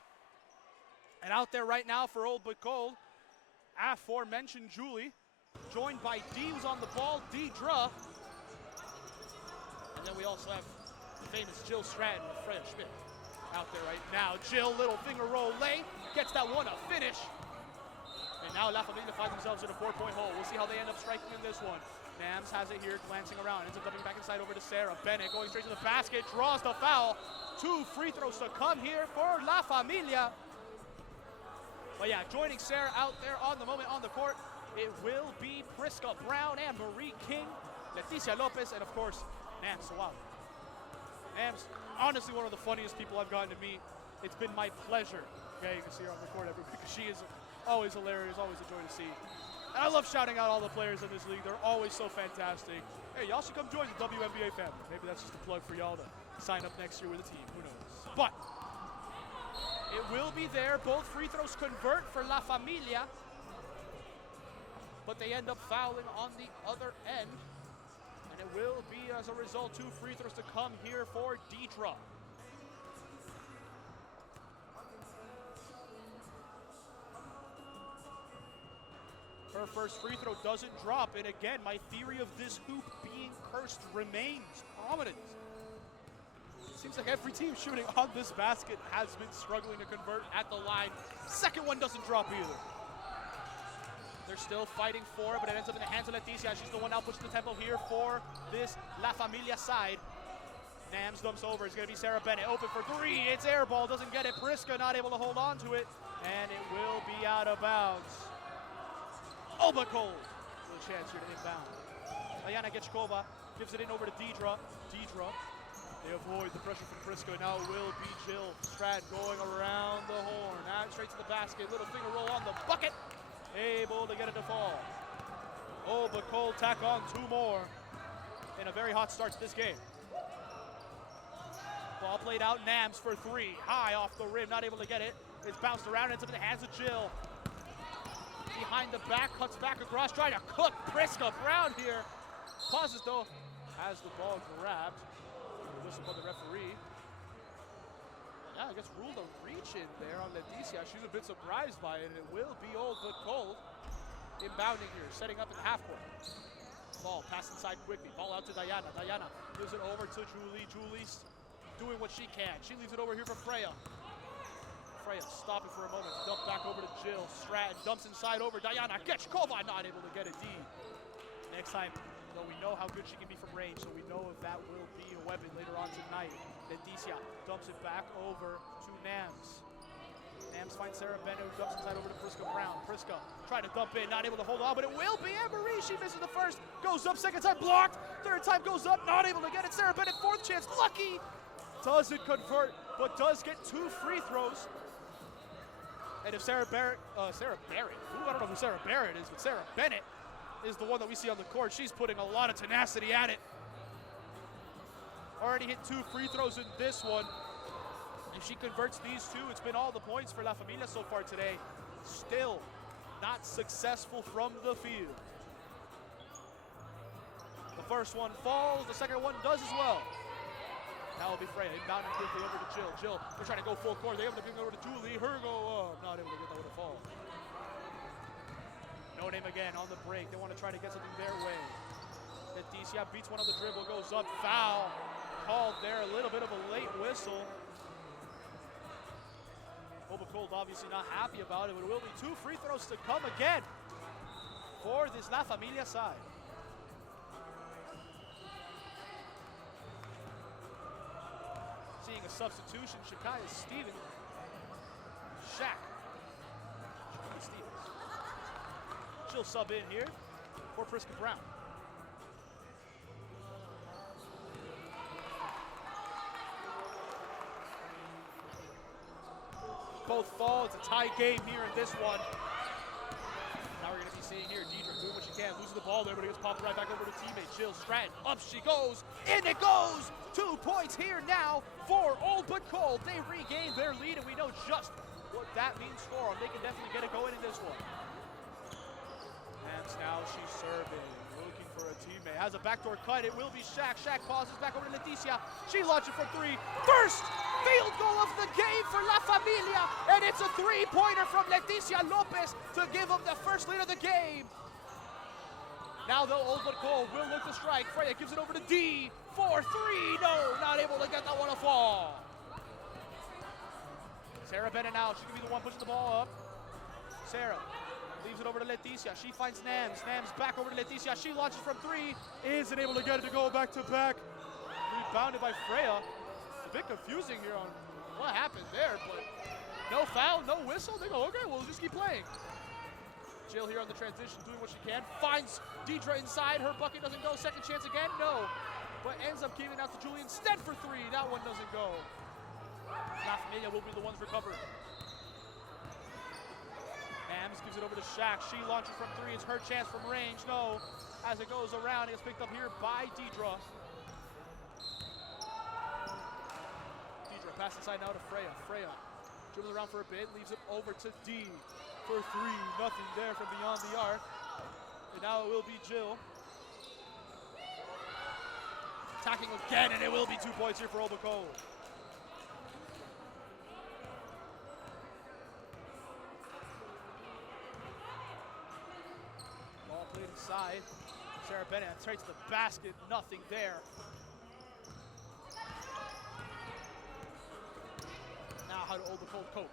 And out there right now for old but cold, aforementioned Julie, joined by D, who's on the ball, Deidre. And then we also have the famous Jill Stratton with Freya Schmidt out there right now. Jill, little finger roll lay, gets that one a finish. And now La Familia find themselves in a 4-point hole. We'll see how they end up striking in this one. Nams has it here, glancing around. Ends up dumping back inside over to Sarah. Bennett going straight to the basket, draws the foul. 2 free throws to come here for La Familia. But yeah, joining Sarah out there on the moment on the court, it will be Priska Brown and Marie King, Leticia Lopez, and of course, Nams Sawali. Nams, honestly one of the funniest people I've gotten to meet. It's been my pleasure getting to see her on the court every week, because she is always hilarious, always a joy to see. And I love shouting out all the players in this league. They're always so fantastic. Hey, y'all should come join the WMBA family. Maybe that's just a plug for y'all to sign up next year with a team. Who knows? But it will be there. Both free throws convert for La Familia. But they end up fouling on the other end. And it will be, as a result, 2 free throws to come here for Deidre. Her first free throw doesn't drop. And again, my theory of this hoop being cursed remains prominent. Seems like every team shooting on this basket has been struggling to convert at the line. Second one doesn't drop either. They're still fighting for it, but it ends up in the hands of Leticia. She's the one now pushing the tempo here for this La Familia side. Nams dumps over. It's going to be Sarah Bennett. Open for 3. It's air ball. Doesn't get it. Priska not able to hold on to it. And it will be out of bounds. Oh, but cold. Little chance here to inbound. Diana Getchkova gives it in over to Deidre. Deidre. They avoid the pressure from Priska. Now it will be Jill Stratton going around the horn. Now straight to the basket. Little finger roll on the bucket. Able to get it to fall. Oh, but cold tack on 2 more. And a very hot start to this game. Ball played out. Nams for 3. High off the rim. Not able to get it. It's bounced around. Ends up in the hands of Jill. Behind the back. Cuts back across. Trying to cook Priska Brown here. Pauses though. Has the ball grabbed. Whistle by the referee. Yeah, I guess ruled a reach in there on Leticia. She's a bit surprised by it, and it will be old but cold. Inbounding here, setting up in the half court. Ball passed inside quickly. Ball out to Diana. Diana gives it over to Julie. Julie's doing what she can. She leaves it over here for Freya. Freya stopping for a moment. Dump back over to Jill. Stratton dumps inside over Diana. Getchkova not able to get a D. Next time, though, we know how good she can be from range, so we know if that will be a weapon later on tonight. Leticia dumps it back over to Nams. Nams finds Sarah Bennett, who dumps inside over to Priska Brown. Priska trying to dump in, not able to hold on, but it will be Anne-Marie. She misses the first, goes up, second time blocked, third time goes up, not able to get it. Sarah Bennett, 4th chance, lucky. Doesn't convert, but does get 2 free throws. And if Sarah Barrett, I don't know who Sarah Barrett is, but Sarah Bennett is the one that we see on the court. She's putting a lot of tenacity at it. Already hit 2 free throws in this one. If she converts these 2, it's been all the points for La Familia so far today. Still not successful from the field. The first one falls, the second one does as well. Now it'll be Freya, inbounding quickly over to Jill. Jill, they're trying to go full court. They able to bring it over to Julie. Her go up, not able to get that one to fall. No Name again on the break. They want to try to get something their way. Leticia beats one on the dribble, goes up, foul. Called there, a little bit of a late whistle. Obacol Cold obviously not happy about it, but it will be 2 free throws to come again for this La Familia side. Seeing a substitution, Shakaya Stevens. Shaq. Shakaya Stevens. She'll sub in here for Priska Brown. Both fall. It's a tie game here in this one. Now we're going to be seeing here Deidre doing what she can, losing the ball there, but it gets popped right back over to teammate Jill Stratton. Up she goes, in it goes! 2 points here now for Old But Cold. They regain their lead, and we know just what that means for them. They can definitely get it going in this one. And now she's serving, looking for a teammate. Has a backdoor cut, it will be Shaq. Shaq pauses back over to Leticia. She launches for 3. First field goal of the game for La Familia, and it's a 3-pointer from Leticia Lopez to give them the first lead of the game. Now the Old But Cold will look to strike. Freya gives it over to D for 3. No, not able to get that one to fall. Sarah Bennett now. She can be the one pushing the ball up. Sarah leaves it over to Leticia. She finds Nams. Nams back over to Leticia. She launches from 3. Isn't able to get it to go back to back. Rebounded by Freya. A bit confusing here on what happened there, but no foul, no whistle. They go, okay, we'll just keep playing. Jill here on the transition, doing what she can. Finds Deidre inside. Her bucket doesn't go. Second chance again, no. But ends up giving out to Julie instead for 3. That one doesn't go. La Familia will be the ones recovered. Nams gives it over to Shaq. She launches from 3. It's her chance from range. No. As it goes around, it gets picked up here by Deidre. Deidre pass inside now to Freya. Freya dribbles around for a bit, leaves it over to D for 3. Nothing there from beyond the arc. And now it will be Jill. Attacking again, and it will be 2 points here for Old But Cold. Ball played inside. Sarah Bennett straight to the basket. Nothing there. Now how do Old But Cold cope?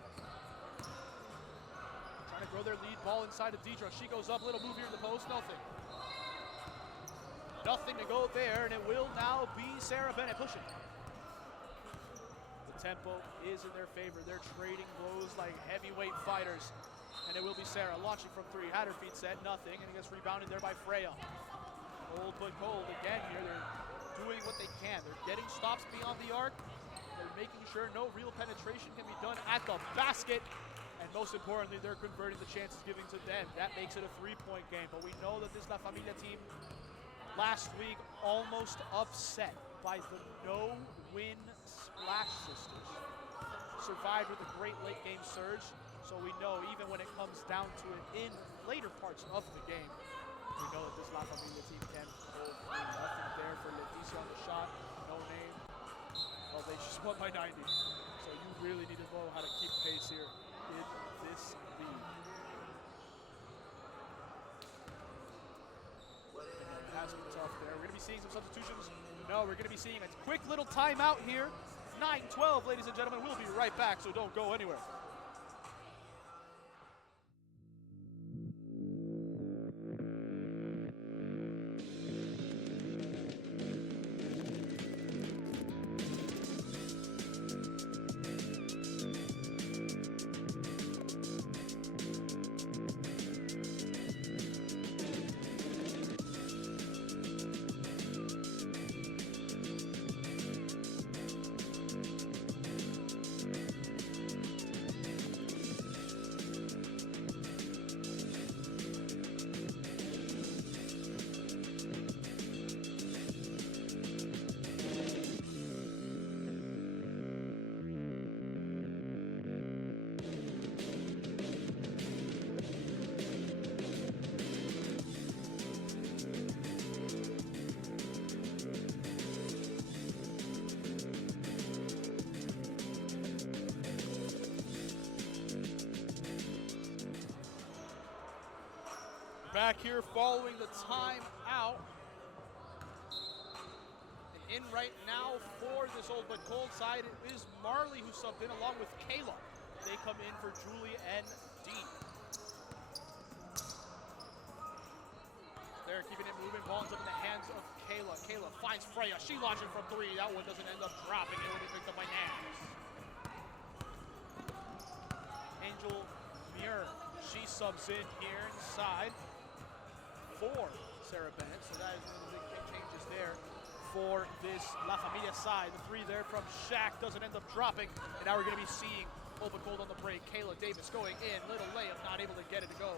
Trying to grow their lead. Ball inside of Deidre. She goes up. Little move here in the post. Nothing. Nothing to go there, and it will now be Sarah Bennett pushing. The tempo is in their favor. They're trading blows like heavyweight fighters. And it will be Sarah launching from 3. Had her feet set. Nothing. And it gets rebounded there by Freya. Old But Cold again here. They're doing what they can. They're getting stops beyond the arc. They're making sure no real penetration can be done at the basket. And most importantly, they're converting the chances giving to them. That makes it a 3-point game. But we know that this La Familia team last week almost upset by the no-win Splash Sisters. Survived with a great late-game surge. So we know even when it comes down to it in later parts of the game, we know that this La Familia team can hold through. Nothing there for Leticia on the shot. No name. Well, they just won by 90. So you really need to know how to keep pace here in this league. Has been tough there. We're going to be seeing some substitutions. No, we're going to be seeing a quick little timeout here. 9-12, ladies and gentlemen. We'll be right back, so don't go anywhere. Back here following the timeout. And in right now for this Old But Cold side, it is Marley who subbed in along with Kayla. they come in for Julie and Dean. They're keeping it moving. Ball's up in the hands of Kayla. Kayla finds Freya. She launches from 3. That one doesn't end up dropping. It will be picked up by Nams. Angel Muir. She subs in here inside for Sarah Bennett. So that is one of the big changes there for this La Familia side. The 3 there from Shaq doesn't end up dropping. And now we're going to be seeing Open Cold on the break. Kayla Davis going in. Little layup, not able to get it to go.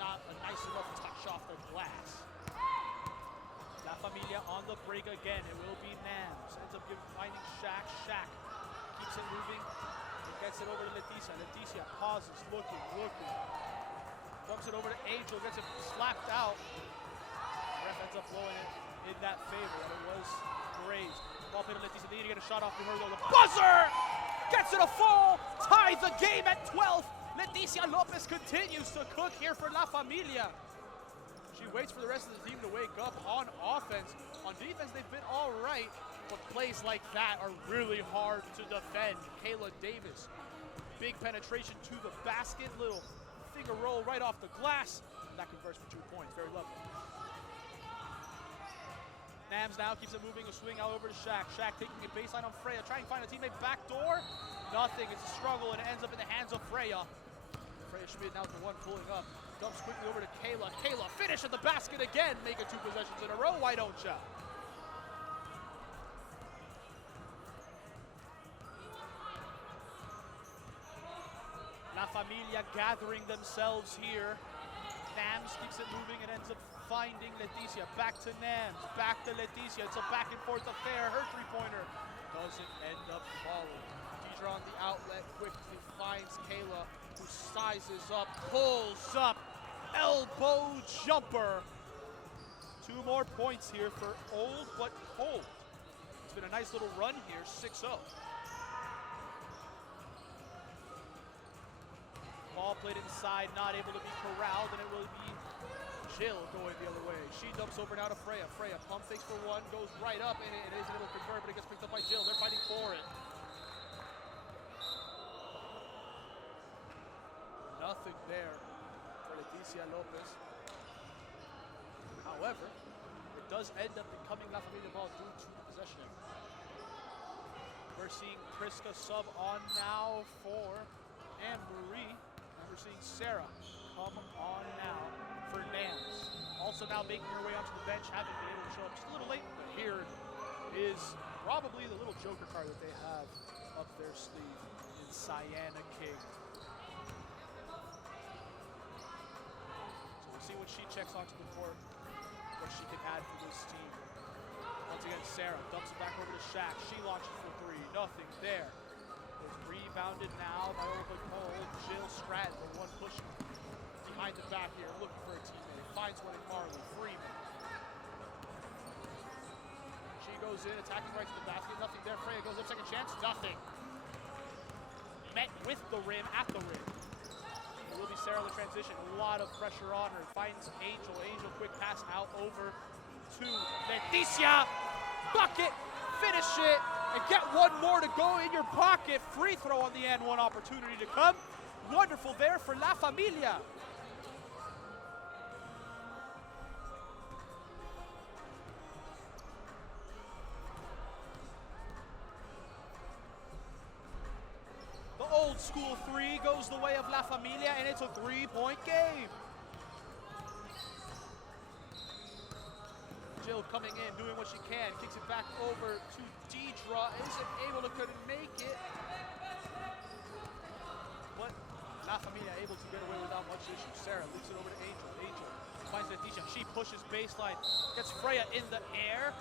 Not a nice enough touch off the glass. La Familia on the break again. It will be Nams. Ends up finding Shaq. Shaq keeps it moving. It gets it over to Leticia. Leticia pauses, looking. Dumps it over to Angel. Gets it slapped out. Ref ends up blowing it in that favor. And it was grazed. Ball played to Leticia. They need to get a shot off to her though. The buzzer gets it a full. Ties the game at 12. Leticia Lopez continues to cook here for La Familia. She waits for the rest of the team to wake up on offense. On defense, they've been all right, but plays like that are really hard to defend. Kayla Davis, big penetration to the basket, little finger roll right off the glass, and that converts for 2 points. Very lovely. Nams now keeps it moving, a swing out over to Shaq. Shaq taking a baseline on Freya, trying to find a teammate backdoor. Nothing, it's a struggle, and it ends up in the hands of Freya. Freya Schmidt now the one pulling up. Dumps quickly over to Kayla. Kayla finish at the basket again, making 2 possessions in a row. Why don't ya? La Familia gathering themselves here. Nams keeps it moving and ends up finding Leticia. Back to Nams, back to Leticia. It's a back and forth affair. Her 3-pointer doesn't end up falling. Deidre on the outlet quickly finds Kayla, who sizes up, pulls up, elbow jumper. 2 more points here for Old But Cold. It's been a nice little run here, 6-0. Ball played inside, not able to be corralled, and it will be Jill going the other way. She dumps over now to Freya. Freya pump fakes for 1, goes right up, and it isn't able to convert, but it gets picked up by Jill. They're fighting for it. Nothing there for Leticia Lopez. However, it does end up becoming La Familia ball due to the possession. We're seeing Priska sub on now for Anne-Marie. And we're seeing Sarah come on now for Nams. Also now making her way onto the bench, haven't been able to show up just a little late, but here is probably the little joker card that they have up their sleeve in Sienna King. See what she checks onto the court, what she can add for this team. Once again, Sarah dumps it back over to Shaq. She launches for 3, nothing there. It's rebounded now by Old But Cold. Jill Stratton, the one pushing behind the back here, looking for a teammate. Finds one in Marley, Freeman. She goes in, attacking right to the basket, nothing there. Freya goes up, second chance, nothing. Met with the rim, at the rim. It will be Sarah in the transition. A lot of pressure on her. Finds Angel. Angel quick pass out over to Leticia. Bucket. Finish it. And get 1 more to go in your pocket. Free throw on the end. 1 opportunity to come. Wonderful there for La Familia. Old school 3 goes the way of La Familia, and it's a 3-point game. Jill coming in, doing what she can, kicks it back over to Deidre, isn't able to, couldn't make it. But La Familia able to get away without much issue. Sarah leaves it over to Angel. Angel finds Leticia, she pushes baseline, gets Freya in the air.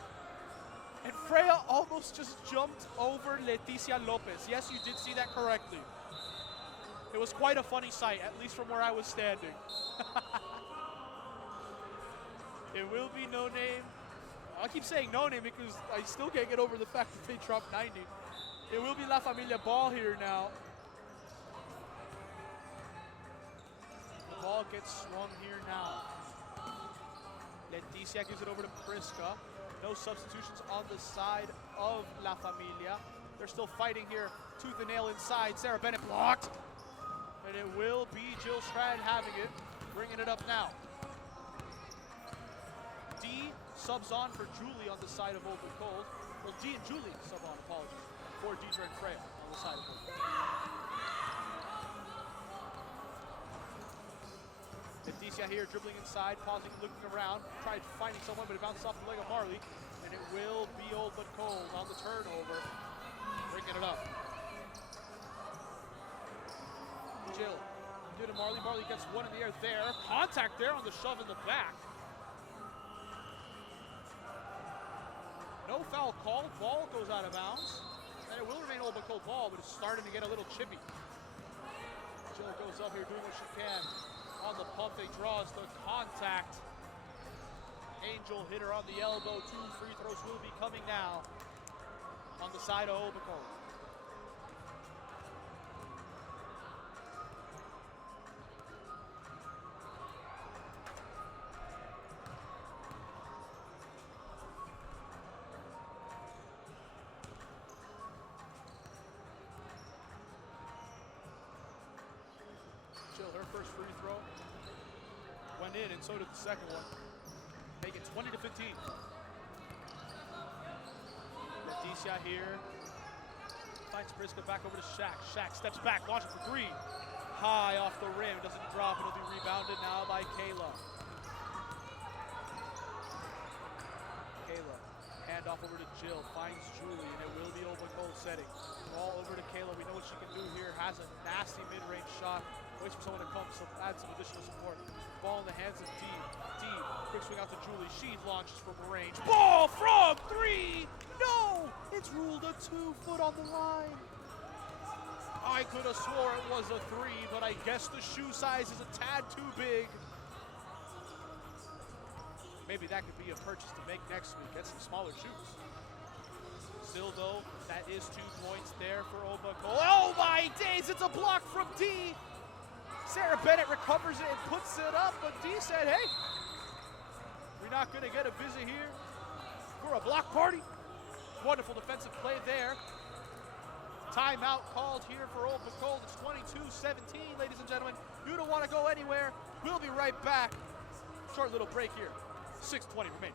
And Freya almost just jumped over Leticia Lopez. Yes, you did see that correctly. It was quite a funny sight, at least from where I was standing. It will be No Name. I keep saying No Name because I still can't get over the fact that they dropped 90. It will be La Familia ball here now. The ball gets swung here now. Leticia gives it over to Priska. No substitutions on the side of La Familia. They're still fighting here, tooth and nail inside. Sarah Bennett blocked. And it will be Jill Stratton having it, bringing it up now. D subs on for Julie on the side of Open Cold. Well, D and Julie sub on, apologies, for Deidre and Freya on the side of Open Cold. Decia here dribbling inside, pausing, looking around, tried finding someone, but it bounced off the leg of Marley. And it will be Old But Cold on the turnover, bringing it up. Jill, due to Marley. Marley gets one in the air there. Contact there on the shove in the back. No foul called. Ball goes out of bounds. And it will remain Old But Cold ball, but it's starting to get a little chippy. Jill goes up here doing what she can. On the pump, they draws the contact. Angel hit her on the elbow. 2 free throws will be coming now on the side of Old But Cold. Her first free throw went in, and so did the second one. Make it 20 to 15. Leticia here finds Briska back over to Shaq. Shaq steps back, launches for 3. High off the rim, doesn't drop. It'll be rebounded now by Kayla. Kayla, hand off over to Jill, finds Julie, and it will be Old But Cold setting. Ball over to Kayla. We know what she can do here. Has a nasty mid-range shot. Waits for someone to come, so add some additional support. Ball in the hands of D. D, quick swing out to Julie. She launches from range. Ball from 3! No! It's ruled a 2-foot on the line. I could have swore it was a 3, but I guess the shoe size is a tad too big. Maybe that could be a purchase to make next week. Get some smaller shoes. Still, though, that is 2 points there for Old But Cold. Oh my days, it's a block from D. Sarah Bennett recovers it and puts it up, but D said, hey, we're not gonna get a busy here. We're a block party. Wonderful defensive play there. Timeout called here for Old But Cold. It's 22-17, ladies and gentlemen. You don't wanna go anywhere. We'll be right back. Short little break here. 6:20 remaining.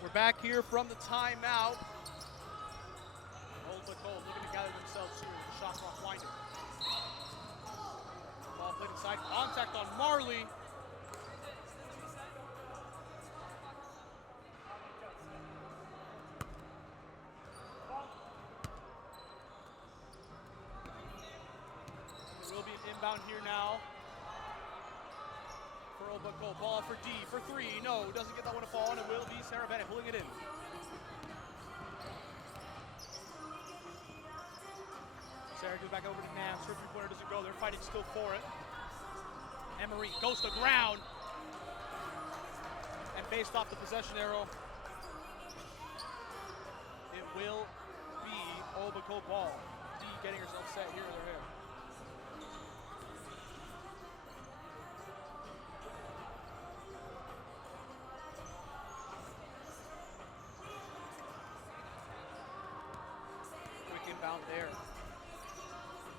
We're back here from the timeout. Old But Cold looking to gather themselves here. The shot clock winding. Ball played inside. Contact on Marley. There will be an inbound here now. For Old But Cold, ball for D for 3. No, doesn't get that one to fall, and it will be Sarah Bennett pulling it in. Sarah goes back over to Nams. Her three-pointer doesn't go. They're fighting still for it. Emery goes to ground. Based off the possession arrow, it will be Obako ball. D getting herself set here in her hair. Quick inbound there.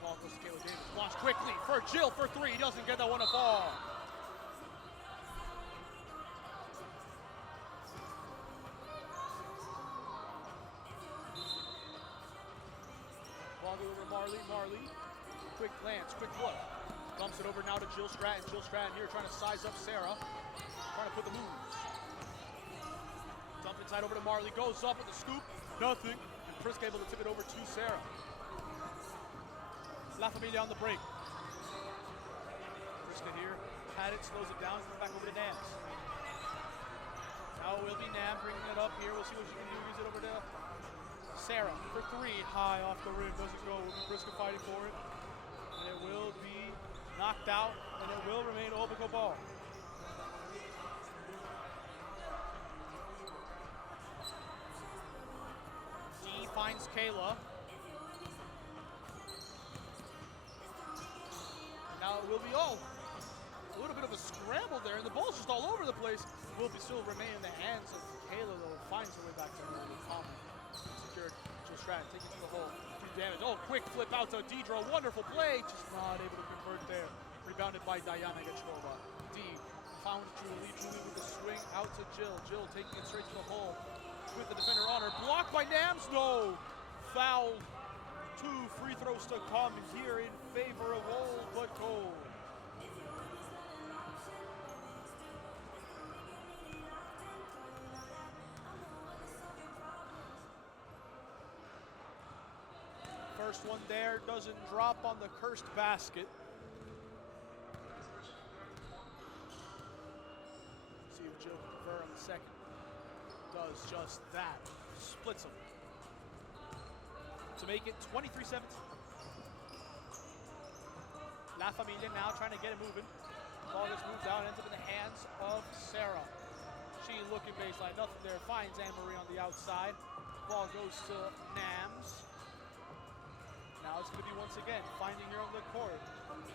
Ball goes to Kayla Davis. Launched quickly for Jill for three. Doesn't get that one to fall. Ball goes over to Marley. Quick glance, quick look. Dumps it over now to Jill Stratton. Jill Stratton here trying to size up Sarah. Trying to put the moves. Dump inside over to Marley. Goes up with the scoop. Nothing. And Priska able to tip it over to Sarah. La Famillia on the break. Priska here. Had it, slows it down, back over to Nams. Now it will be Nam bringing it up here. We'll see what she can do. Use it over to Sarah for three. High off the rim. Doesn't go. Will be Priska fighting for it. And it will be knocked out. And it will remain Obako ball. D finds Kayla. Now it will be, a little bit of a scramble there, and the ball's just all over the place. Will be still remain in the hands of Kayla, though. It finds her way back to her with Tommy. Secured. Jill Stratton taking to the hole. Do damage. Oh, quick flip out to Deidre. Wonderful play. Just not able to convert there. Rebounded by Diana Gachkova. D found Julie. Julie with the swing out to Jill. Jill taking it straight to the hole with the defender on her. Blocked by Nams. No. Foul. 2 free throws to come here in favor of Obako. First one there doesn't drop on the cursed basket. See if Jill can convert on the second. Does just that. Splits them. To make it 23-17. La Famiglia now trying to get it moving. Ball just moves out and ends up in the hands of Sarah. She looking baseline, nothing there. Finds Anne-Marie on the outside. Ball goes to Nams. Now it's going to be once again finding her on the court.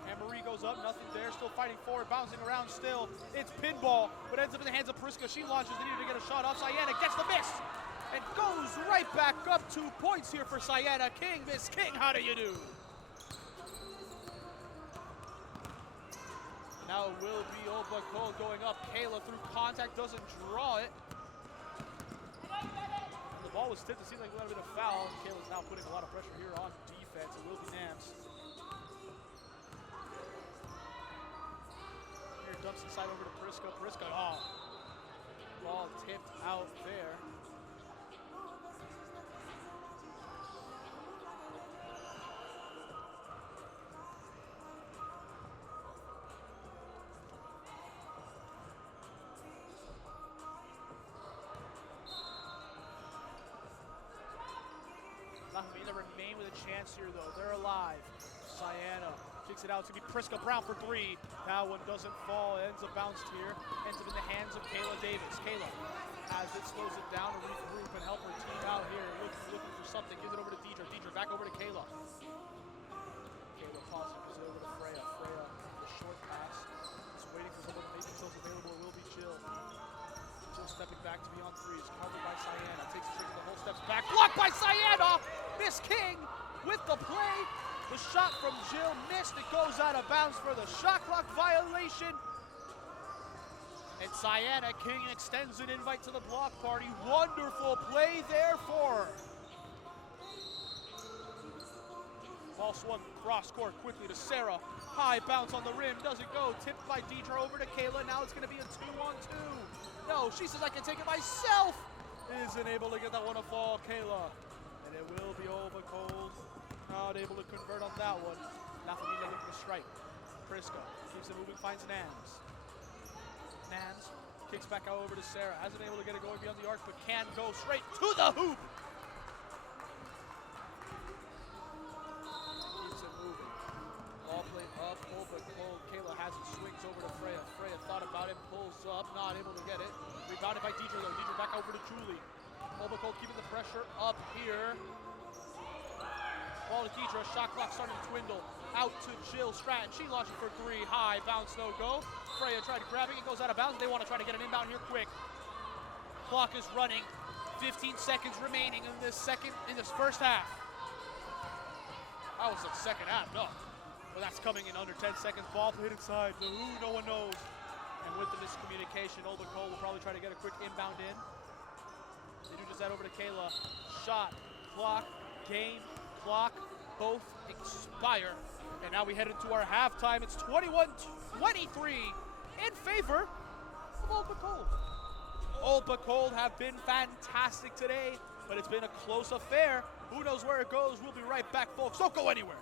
Anne-Marie goes up, nothing there. Still fighting forward, bouncing around still. It's pinball, but ends up in the hands of Priska. She launches, they need to get a shot off. Sayana gets the miss. And goes right back up. 2 points here for Sayana King. Miss King, how do you do? Now it will be Obako going up. Kayla through contact, doesn't draw it. The ball was tipped, it seemed like a little bit of foul. Kayla's now putting a lot of pressure here on defense. It will be Nams. Here dumps inside over to Priska. Priska, ball tipped out there. They remain with a chance here, though. They're alive. Sayana kicks it out. It's going to be Priska Brown for three. That one doesn't fall. Ends up bounced here. Ends up in the hands of Kayla Davis. Kayla has it, slows it down to regroup and help her team out here. Looking for something. Gives it over to Deidre. Deidre back over to Kayla. Kayla pausing. Gives it over to Freya. Freya, the short pass. Just waiting for someone to make themselves available. It will be Jill. Jill stepping back to be on threes. Covered by Sayana. Takes it straight to the hole. Steps back. Blocked by Sayana. Miss King with the play. The shot from Jill missed. It goes out of bounds for the shot clock violation. And Sayana King extends an invite to the block party. Wonderful play there for her. Ball swung cross court quickly to Sarah. High bounce on the rim. Doesn't go. Tipped by Deidre over to Kayla. Now it's going to be a 2-on-2. No, she says I can take it myself. Isn't able to get that one to fall. Kayla. And it will be Obako. Not able to convert on that one. La Famiglia looking to strike. Priska keeps it moving, finds Nams. Nams kicks back out over to Sarah. Hasn't been able to get it going beyond the arc, but can go straight to the hoop. Keeps it moving. Ball played up, Obako. Kayla has it, swings over to Freya. Freya thought about it, pulls up, not able to get it. Rebounded by Deidre though. Deidre back over to Julie. Olbacole keeping the pressure up here. Ball to Deidre. Shot clock starting to dwindle. Out to Jill Stratton. She launching for three. High bounce, no go. Freya tried to grab it. It goes out of bounds. They want to try to get an inbound here quick. Clock is running. 15 seconds remaining in this first half. That was the second half, no. Well, that's coming in under 10 seconds. Ball played inside. The who, no one knows. And with the miscommunication, Olbacole will probably try to get a quick inbound in. They do just that over to Kayla. Shot, clock, game, clock, both expire. And now we head into our halftime. It's 21-23 in favor of Olbacole. Olbacole have been fantastic today, but it's been a close affair. Who knows where it goes? We'll be right back, folks. Don't go anywhere.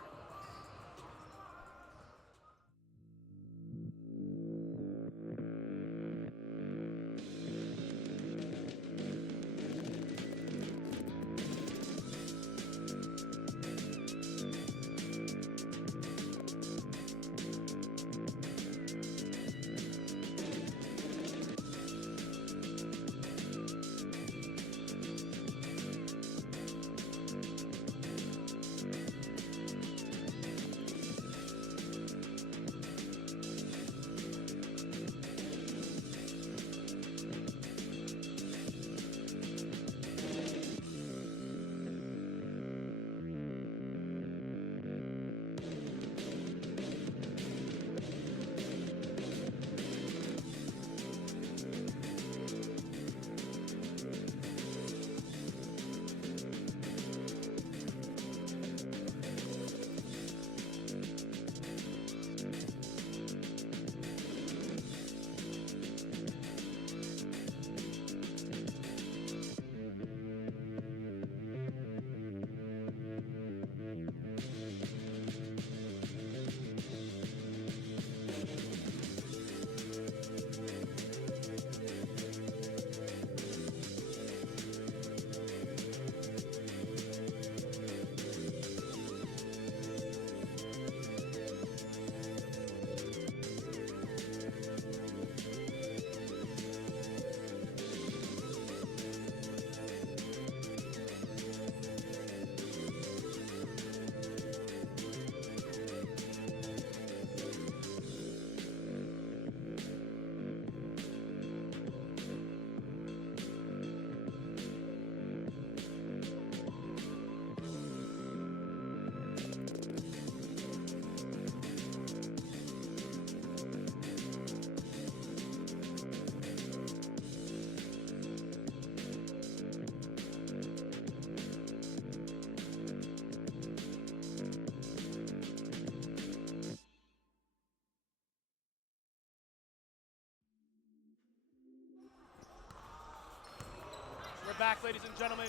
We're back, ladies and gentlemen.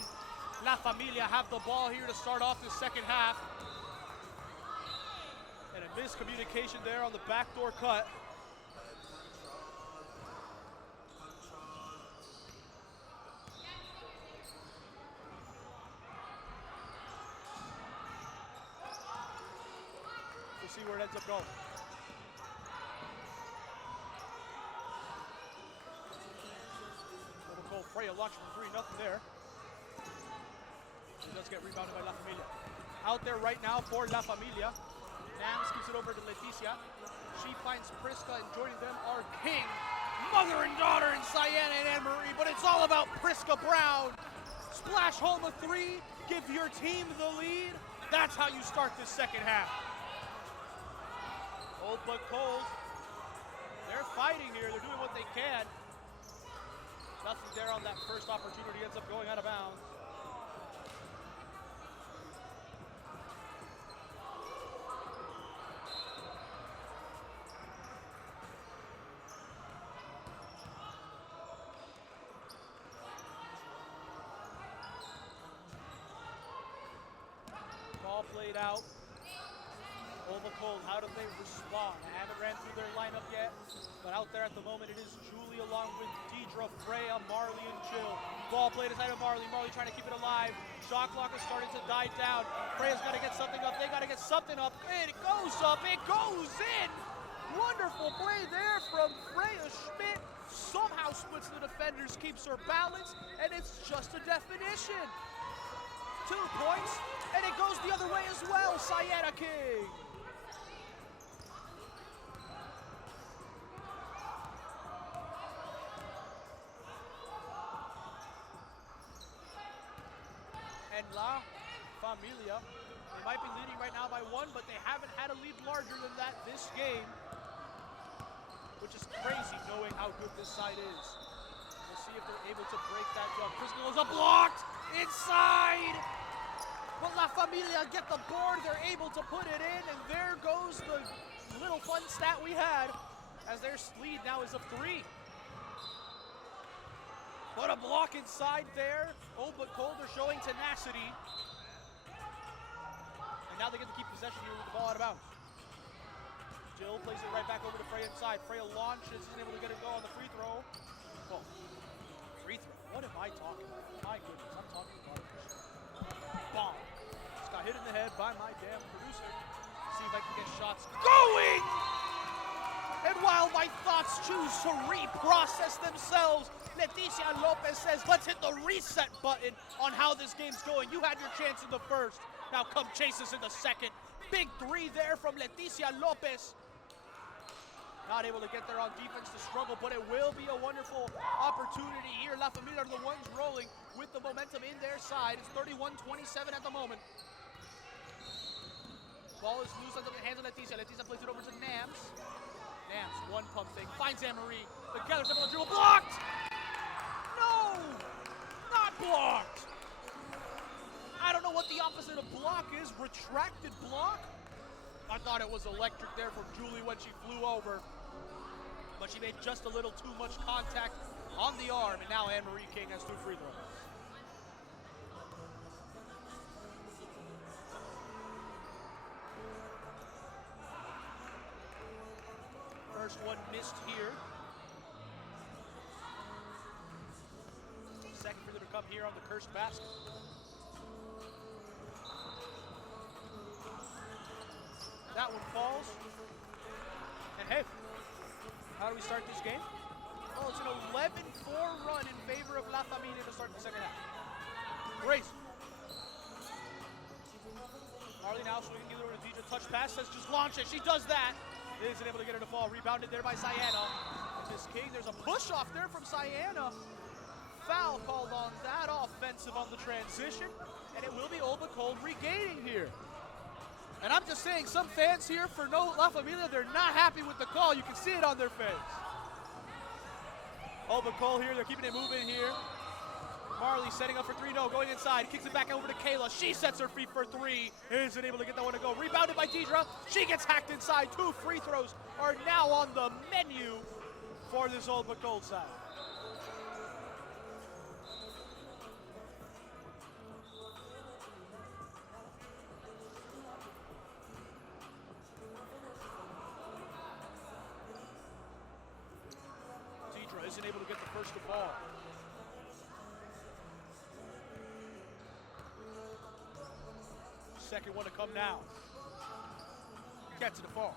La Familia have the ball here to start off the second half. And a miscommunication there on the backdoor cut. We'll see where it ends up going. Freya launching from 3, nothing there. She does get rebounded by La Familia. Out there right now for La Familia. Nams gives it over to Leticia. She finds Priska, and joining them are King, mother and daughter, and Cyan and Anne-Marie, but it's all about Priska Brown. Splash home a 3, give your team the lead. That's how you start this second half. Old but cold. They're fighting here, they're doing what they can. Nothing there on that first opportunity, ends up going out of bounds. Ball played out. Olbacole, how do they respond? I haven't ran through their lineup yet, but out there at the moment it is Julie along with Deidre, Freya, Marley, and Jill. Ball played inside of Marley. Marley trying to keep it alive. Shot clock is starting to die down. Freya's got to get something up. They got to get something up. And it goes up. It goes in. Wonderful play there from Freya Schmidt. somehow splits the defenders, keeps her balance, and it's just a definition. 2 points, and it goes the other way as well, Sienna King. And La Famillia, they might be leading right now by 1, but they haven't had a lead larger than that this game, which is crazy knowing how good this side is. We'll see if they're able to break that jump. Crystal is blocked inside, but La Familia get the board. They're able to put it in, and there goes the little fun stat we had, as their lead now is of 3. But a block inside there. Oh, but Cold are showing tenacity. And now they get to keep possession here with the ball out of bounds. Jill plays it right back over to Freya inside. Freya launches, isn't able to get it go on the free throw. Oh, free throw. What am I talking about? My goodness, I'm talking about it. Bomb. Just got hit in the head by my damn producer. See if I can get shots going! And while my thoughts choose to reprocess themselves, Leticia Lopez says, let's hit the reset button on how this game's going. You had your chance in the first. Now come chase us in the second. Big 3 there from Leticia Lopez. Not able to get there on defense to struggle, but it will be a wonderful opportunity here. La Familia are the ones rolling with the momentum in their side. It's 31-27 at the moment. Ball is loose under the hands of Leticia. Leticia plays it over to Nams. Nams, one pump fake, finds Anne-Marie. The gather step on the dribble, blocked! No! Not blocked! I don't know what the opposite of block is. Retracted block? I thought it was electric there from Julie when she flew over. But she made just a little too much contact on the arm, and now Anne-Marie King has 2 free throws. First one missed here. Second free throw to come here on the cursed basket. That one falls. And hey, how do we start this game? Well, it's an 11-4 run in favor of La Familia to start the second half. Crazy. Marley now swinging either with a Deidre touch pass, says just launch it. She does that. Isn't able to get her to fall. Rebounded there by Sienna. And Miss King, there's a push off there from Sienna. Foul called on that, offensive on the transition. And it will be Olba Cold regaining here. And I'm just saying, some fans here for no La Familia, they're not happy with the call. You can see it on their face. Olba Cole here, they're keeping it moving here. Marley setting up for 3, no, going inside, kicks it back over to Kayla. She sets her feet for 3, isn't able to get that one to go. Rebounded by Deidre, she gets hacked inside. 2 free throws are now on the menu for this Olba Gold side. Deidre isn't able to get the first of all. Second one to come now. Gets it to fall.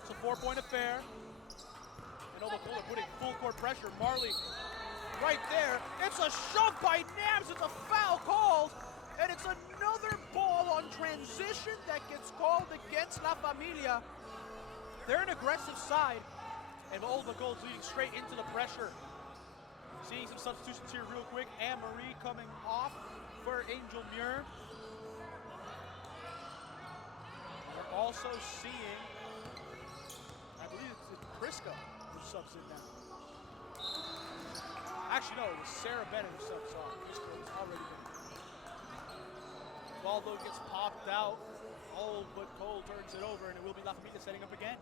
It's a 4-point affair. And Obacola putting full court pressure. Marley right there. It's a shove by Nams. It's a foul called. And it's another ball on transition that gets called against La Familia. They're an aggressive side. And Olba Gold's leading straight into the pressure. Seeing some substitutions here real quick. Anne-Marie coming off for Angel Muir. We're also seeing, I believe it's Prisca who subs in now. Actually, no, it was Sarah Bennett who subs on. Prisca was already been. Ball though gets popped out. Oh, but Cole turns it over, and it will be La Familia setting up again.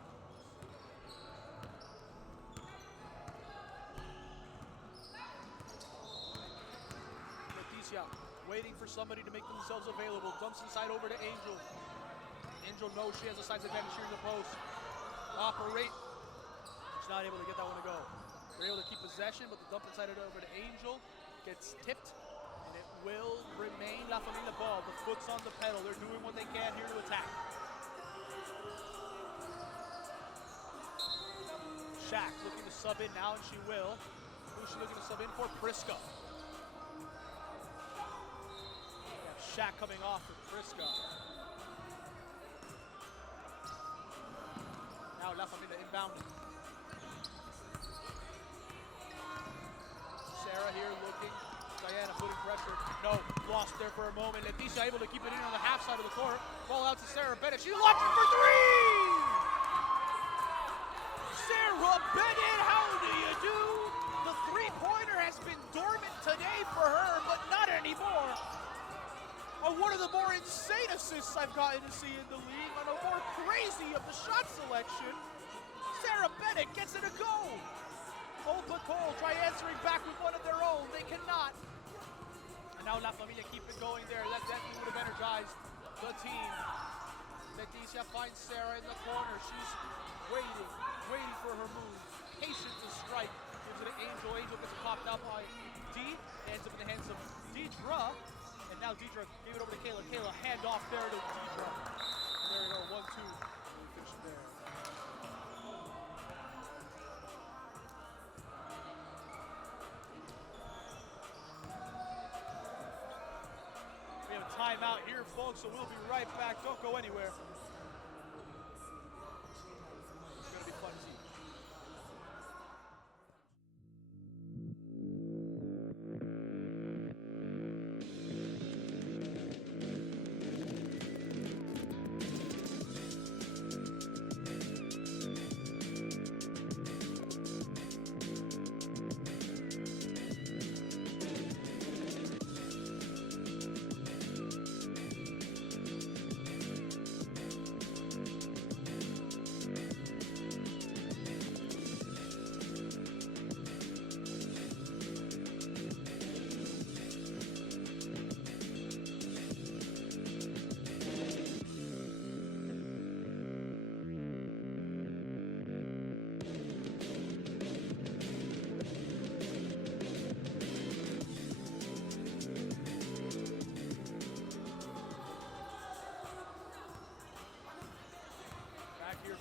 Waiting for somebody to make themselves available. Dumps inside over to Angel. Angel knows she has a size advantage here in the post. Operate. She's not able to get that one to go. They're able to keep possession, but the dump inside it over to Angel gets tipped, and it will remain La Familia ball. The foot's on the pedal. They're doing what they can here to attack. Shaq looking to sub in now, and she will. Who's she looking to sub in for? Priska. Shaq coming off with Priska. Now La Famillia inbounding. Sarah here looking. Diana putting pressure. No, lost there for a moment. Leticia able to keep it in on the half side of the court. Ball out to Sarah Bennett. She launched it for three! Sarah Bennett, how do you do? The three-pointer has been dormant today for her, but not anymore. One of the more insane assists I've gotten to see in the league, and a more crazy of the shot selection. Sarah Bennett gets it a go. Old but cold, try answering back with one of their own. They cannot. And now La Famillia keep it going there. That definitely would have energized the team. Leticia finds Sarah in the corner. She's waiting for her move. Patient to strike. Gives it to Angel. Angel gets popped out by D. Ends up in the hands of Deidre. And now Deidre gave it over to Kayla. Kayla hand off there to Deidre. There we go, 1-2. We finish it there. We have a timeout here, folks, so we'll be right back. Don't go anywhere. It's going to be fun to see.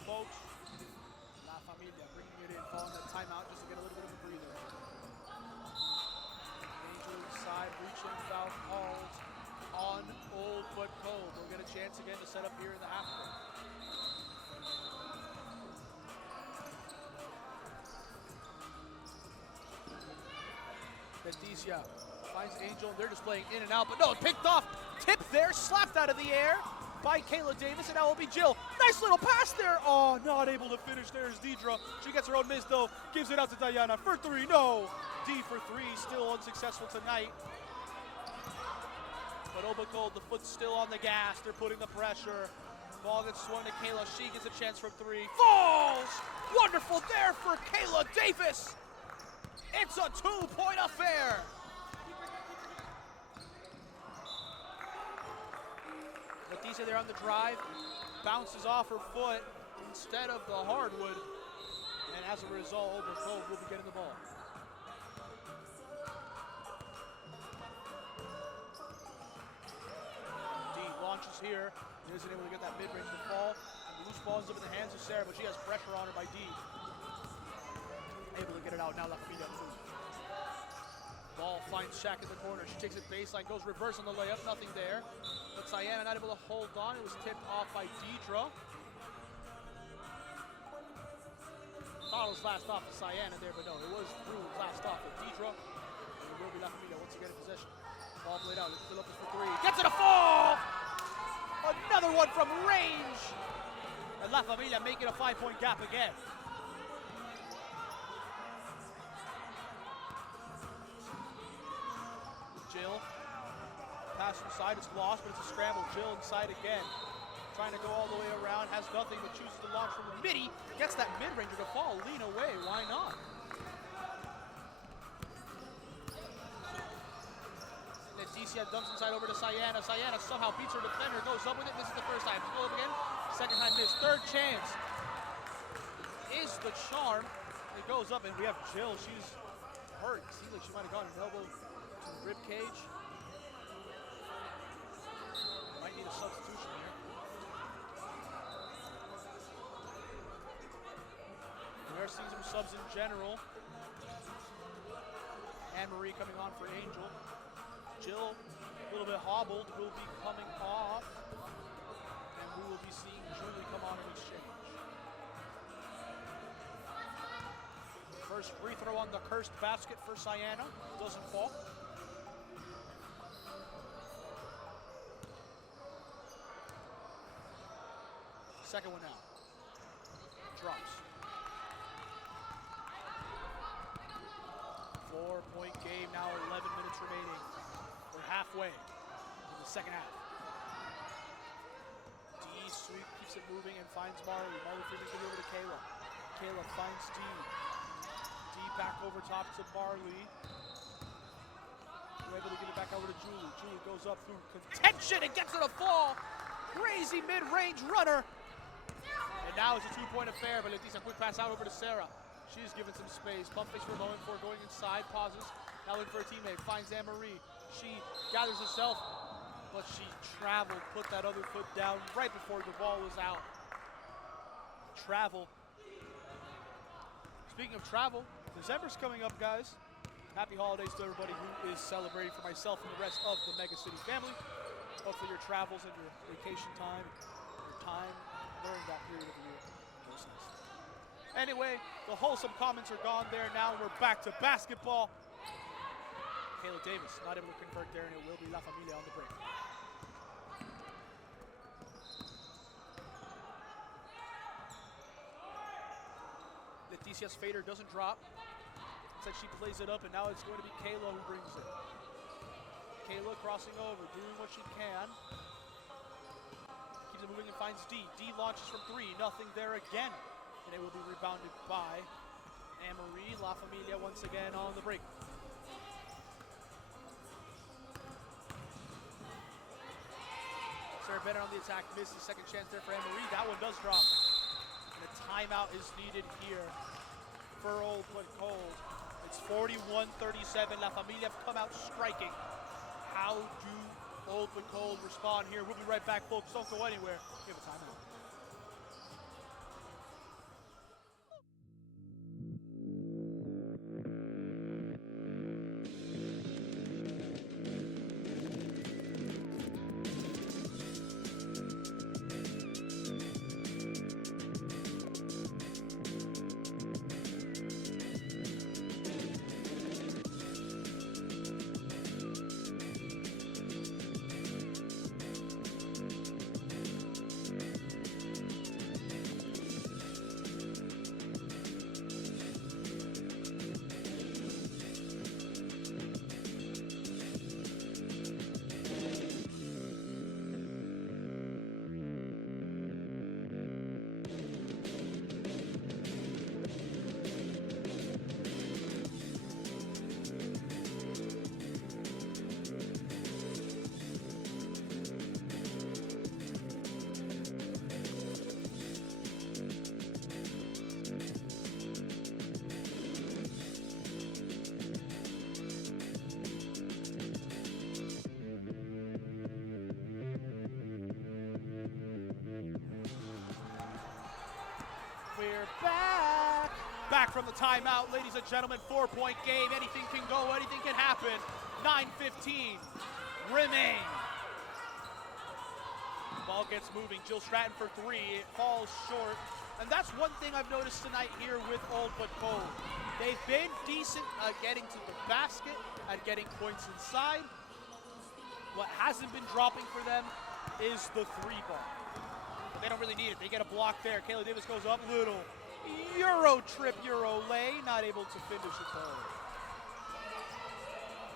Folks, La Famillia bringing it in, following that timeout just to get a little bit of a breather. Angel inside, reaching, foul called on Old but Cold. We'll get a chance again to set up here in the half court. Leticia finds Angel, and they're just playing in and out, but no, picked off, tipped there, slapped out of the air by Kayla Davis, and now it'll be Jill. Nice little pass there. Oh, not able to finish. There's Deidre. She gets her own miss, though. Gives it out to Diana for three. No. D for three, still unsuccessful tonight. But Obacold, the foot's still on the gas. They're putting the pressure. Ball gets swung to Kayla. She gets a chance from three. Falls! Wonderful there for Kayla Davis. It's a two-point affair. Leticia there on the drive, bounces off her foot instead of the hardwood, and as a result, Obercove will be getting the ball. D launches here, isn't able to get that mid-range to fall, and the loose ball ends up in the hands of Sarah, but she has pressure on her by D. Able to get it out, now La Famillia. Ball finds Shaq in the corner. She takes it baseline, goes reverse on the layup, nothing there. But Sienna not able to hold on. It was tipped off by Deidre. Thought it was last off to Sienna there, but no, it was through last off of Deidre. And it will be La Famillia once again in possession. Ball played out. Phillips for three. Gets it a fall! Another one from range. And La Famillia making a 5-point gap again. Jill, pass inside, it's lost, but it's a scramble. Jill inside again, trying to go all the way around, has nothing but chooses to launch from the midi, gets that mid-ranger to fall, lean away, why not? Leticia dumps inside over to Sienna. Sienna somehow beats her defender, goes up with it, misses the first time, go up again, second time miss, third chance is the charm. It goes up, and we have Jill, she's hurt. It seems like she might have gotten an elbow to the rib cage. Might need a substitution here. And there's seeing some subs in general. Anne-Marie coming on for Angel. Jill, a little bit hobbled, will be coming off. And we will be seeing Julie come on in exchange. First free throw on the cursed basket for Sienna. Doesn't fall. Second one now. Drops. 4-point game now, 11 minutes remaining. We're halfway in the second half. D sweep keeps it moving and finds Marley. Marley Freeman's gonna go over to Kayla. Kayla finds D. D back over top to Marley. We're able to get it back over to Julie. Julie goes up through contention and gets it a fall. Crazy mid-range runner. And now it's a two-point affair, but Leticia, quick pass out over to Sarah. She's given some space. Pump fakes for a moment before going inside, pauses. Now looking for a teammate, finds Anne-Marie. She gathers herself, but she traveled, put that other foot down right before the ball was out. Travel. Speaking of travel, December's coming up, guys. Happy holidays to everybody who is celebrating, for myself and the rest of the Megacity family. Hopefully your travels and your vacation time, your time during that period of the year goes nice. Anyway, the wholesome comments are gone there. Now we're back to basketball. Kayla Davis not able to convert there, and it will be La Familia on the break. Leticia's fader doesn't drop. Instead, she plays it up, and now it's going to be Kayla who brings it. Kayla crossing over, doing what she can. Keeps it moving and finds D. D launches from three, nothing there again. And it will be rebounded by Anne-Marie. La Familia once again on the break. Sarah Bennett on the attack, misses. Second chance there for Anne-Marie. That one does drop. And a timeout is needed here for Old but Cold. It's 41-37. La Familia have come out striking. How do Old but Cold respond here? We'll be right back, folks. Don't go anywhere. Give a timeout. We're back. Back from the timeout, ladies and gentlemen. 4-point game. Anything can go, anything can happen. 9:15 remain. Ball gets moving. Jill Stratton for three. It falls short. And that's one thing I've noticed tonight here with Old but Cold. They've been decent at getting to the basket, at getting points inside. What hasn't been dropping for them is the three ball. They don't really need it. They get a block there. Kayla Davis goes up, little Euro trip, Euro lay, not able to finish it though.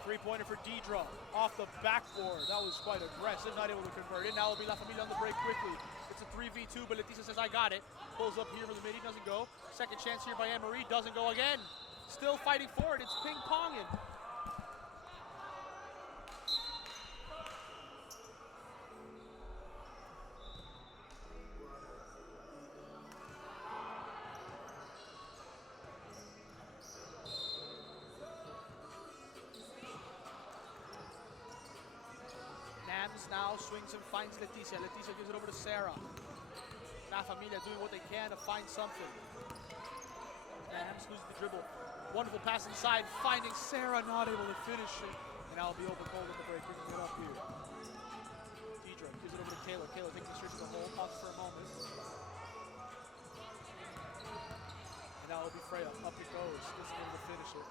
Three-pointer for Deidre off the backboard. That was quite aggressive, not able to convert it. Now it'll be La Familia on the break quickly. It's a 3v2, but Leticia says, I got it. Pulls up here for the midi, doesn't go. Second chance here by Anne-Marie, doesn't go again. Still fighting for it, it's ping-ponging. Now swings and finds Leticia. Leticia gives it over to Sarah. La Familia doing what they can to find something. Ams loses the dribble. Wonderful pass inside, finding Sarah, not able to finish it. And now it'll be open goal at the break, bringing it up here. Deidre gives it over to Kayla. Kayla taking the straight to the hole, pauses for a moment. And now it'll be Freya. Up it goes. Isn't able to finish it.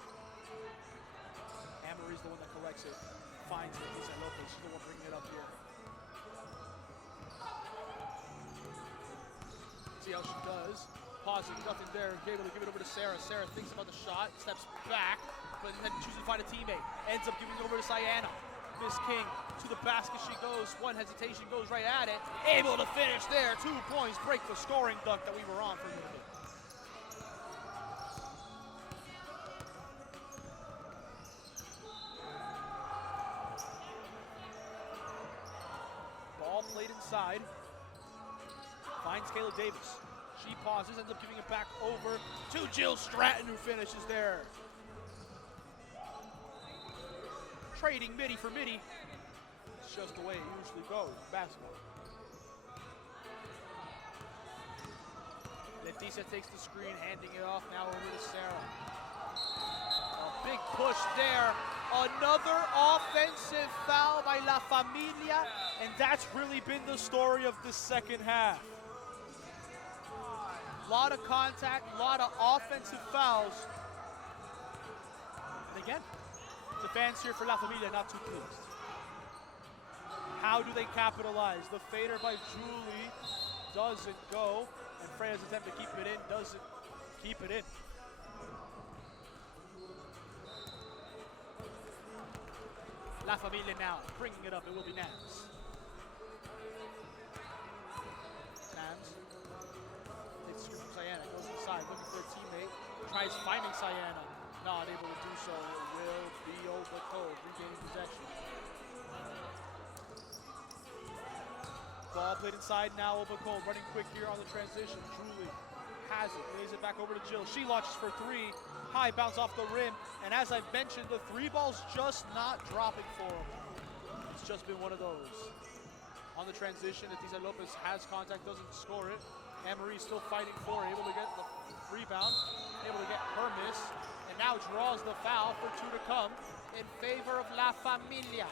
Anne-Marie's the one that collects it. Finds it. Lisa Lopez. She's the one bringing it up here. See how she does. Pausing, nothing there. Able to give it over to Sarah. Sarah thinks about the shot, steps back, but then chooses to find a teammate. Ends up giving it over to Sienna. Miss King to the basket she goes. One hesitation, goes right at it. Able to finish there. 2 points, break the scoring duck that we were on for a little bit. Ball played inside. Finds Kayla Davis. She pauses, ends up giving it back over to Jill Stratton, who finishes there. Trading midi for midi. It's just the way it usually goes in basketball. Leticia takes the screen, handing it off now over to Sarah. A big push there. Another offensive foul by La Familia, and that's really been the story of the second half. A lot of contact, a lot of offensive fouls. And again, the fans here for La Familia not too pleased. How do they capitalize? The fader by Julie doesn't go, and Freya's attempt to keep it in doesn't keep it in. La Familia now bringing it up. It will be Nams. Nams. From Sienna, goes inside, looking for a teammate, tries finding Sienna, not able to do so. It will be over cold, regaining possession. Ball played inside, now over cold, running quick here on the transition. Julie has it, lays it back over to Jill. She launches for three, high bounce off the rim, and as I've mentioned, the three ball's just not dropping for them. It's just been one of those. On the transition, Leticia Lopez has contact, doesn't score it. Anne-Marie still fighting for, able to get the rebound, able to get her miss, and now draws the foul for 2 to come in favor of La Familia.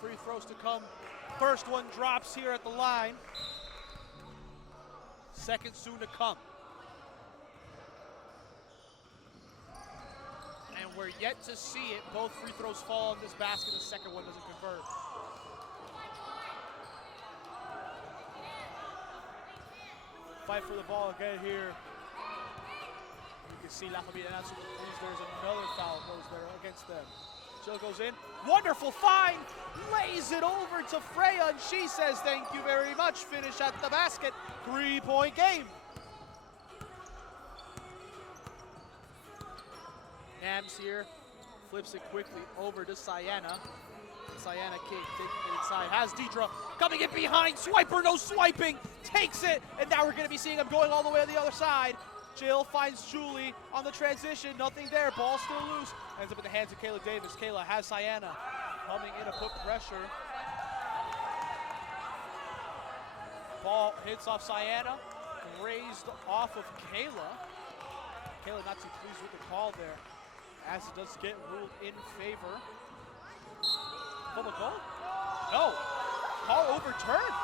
Free throws to come. First one drops here at the line. Second soon to come. And we're yet to see it. Both free throws fall in this basket. The second one doesn't convert. Fight for the ball again here. You can see La Familia, that's what there's another foul goes there against them. Jill goes in, wonderful find, lays it over to Freya, and she says thank you very much. Finish at the basket, 3-point game. Nams here, flips it quickly over to Sienna. Sienna kick, taking it inside, has Deidre coming in behind, swiper, no swiping, takes it, and now we're gonna be seeing him going all the way to the other side. Jill finds Julie on the transition, nothing there, ball still loose. Ends up in the hands of Kayla Davis. Kayla has Sienna coming in to put pressure. Ball hits off Sienna, raised off of Kayla. Kayla not too pleased with the call there, as it does get ruled in favor. Public goal? No, call overturned.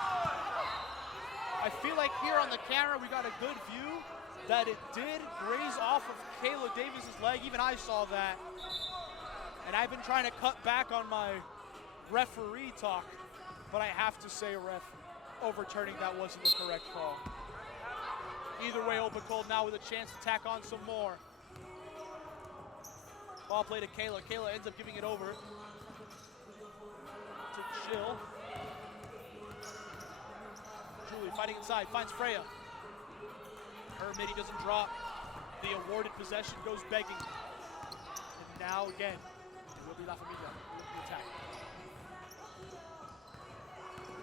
I feel like here on the camera we got a good view that it did graze off of Kayla Davis's leg. Even I saw that. And I've been trying to cut back on my referee talk, but I have to say, ref, overturning that wasn't the correct call. Either way, open cold now with a chance to tack on some more. Ball play to Kayla. Kayla ends up giving it over to Jill. Julie fighting inside, finds Freya. Her midi doesn't drop. The awarded possession goes begging. And now again, it will be La Familia with the attack.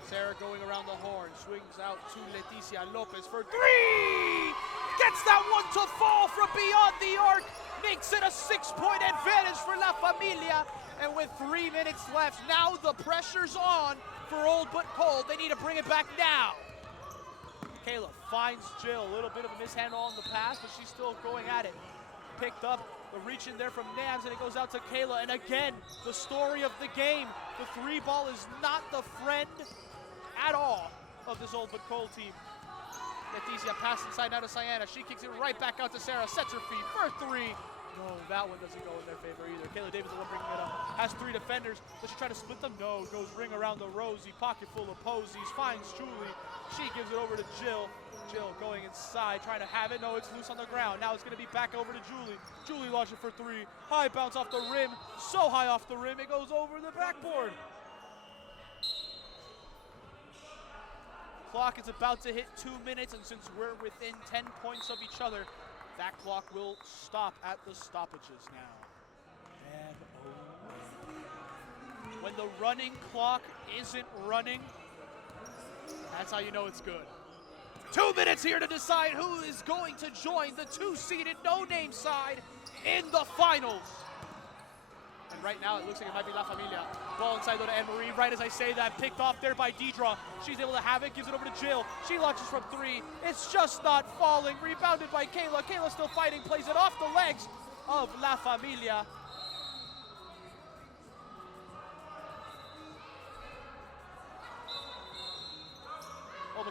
Sarah going around the horn, swings out to Leticia Lopez for three! Gets that one to fall from beyond the arc, makes it a 6-point advantage for La Familia. And with 3 minutes left, now the pressure's on for Old But Cold. They need to bring it back now. Kayla finds Jill, a little bit of a mishandle on the pass, but she's still going at it. Picked up the reach in there from Nams, and it goes out to Kayla. And again, the story of the game. The three ball is not the friend at all of this Old But Cold team. Leticia pass inside now to Sienna. She kicks it right back out to Sarah, sets her feet for three. No, that one doesn't go in their favor either. Kayla Davis, the one bringing it up, has three defenders. Does she try to split them? No, goes ring around the Rosie, pocket full of posies, finds Julie. She gives it over to Jill. Jill going inside, trying to have it. No, it's loose on the ground. Now it's going to be back over to Julie. Julie launching for three. High bounce off the rim. So high off the rim, it goes over the backboard. Clock is about to hit 2 minutes, and since we're within 10 points of each other, that clock will stop at the stoppages now. And when the running clock isn't running, that's how you know it's good. 2 minutes here to decide who is going to join the two-seeded no-name side in the finals. And right now it looks like it might be La Familia. Ball inside though to Anne-Marie. Right as I say that, picked off there by Deidre. She's able to have it, gives it over to Jill. She launches from three. It's just not falling. Rebounded by Kayla. Kayla still fighting, plays it off the legs of La Familia.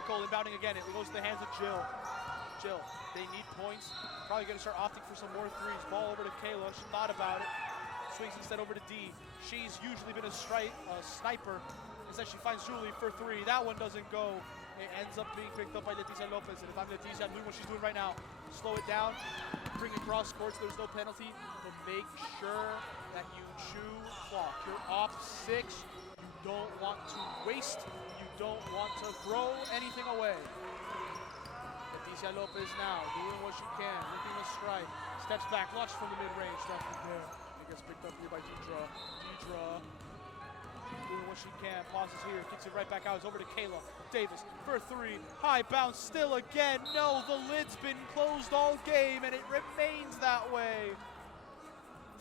Cole inbounding again. It goes to the hands of Jill. Jill, they need points. Probably going to start opting for some more threes. Ball over to Kayla. She thought about it. Swings instead over to D. She's usually been a sniper. Instead, she finds Julie for three. That one doesn't go. It ends up being picked up by Leticia Lopez. And if I'm Leticia, I'm doing what she's doing right now. Slow it down. Bring it cross court so there's no penalty. But make sure that you chew clock. You're off 6. You don't want to waste. You don't want to throw anything away. Leticia Lopez now doing what she can, looking to strike. Steps back, launches from the mid-range. Nothing there. It gets picked up here by Deidre. Deidre doing what she can. Pauses here, kicks it right back out. It's over to Kayla Davis for three. High bounce still again. No, the lid's been closed all game, and it remains that way.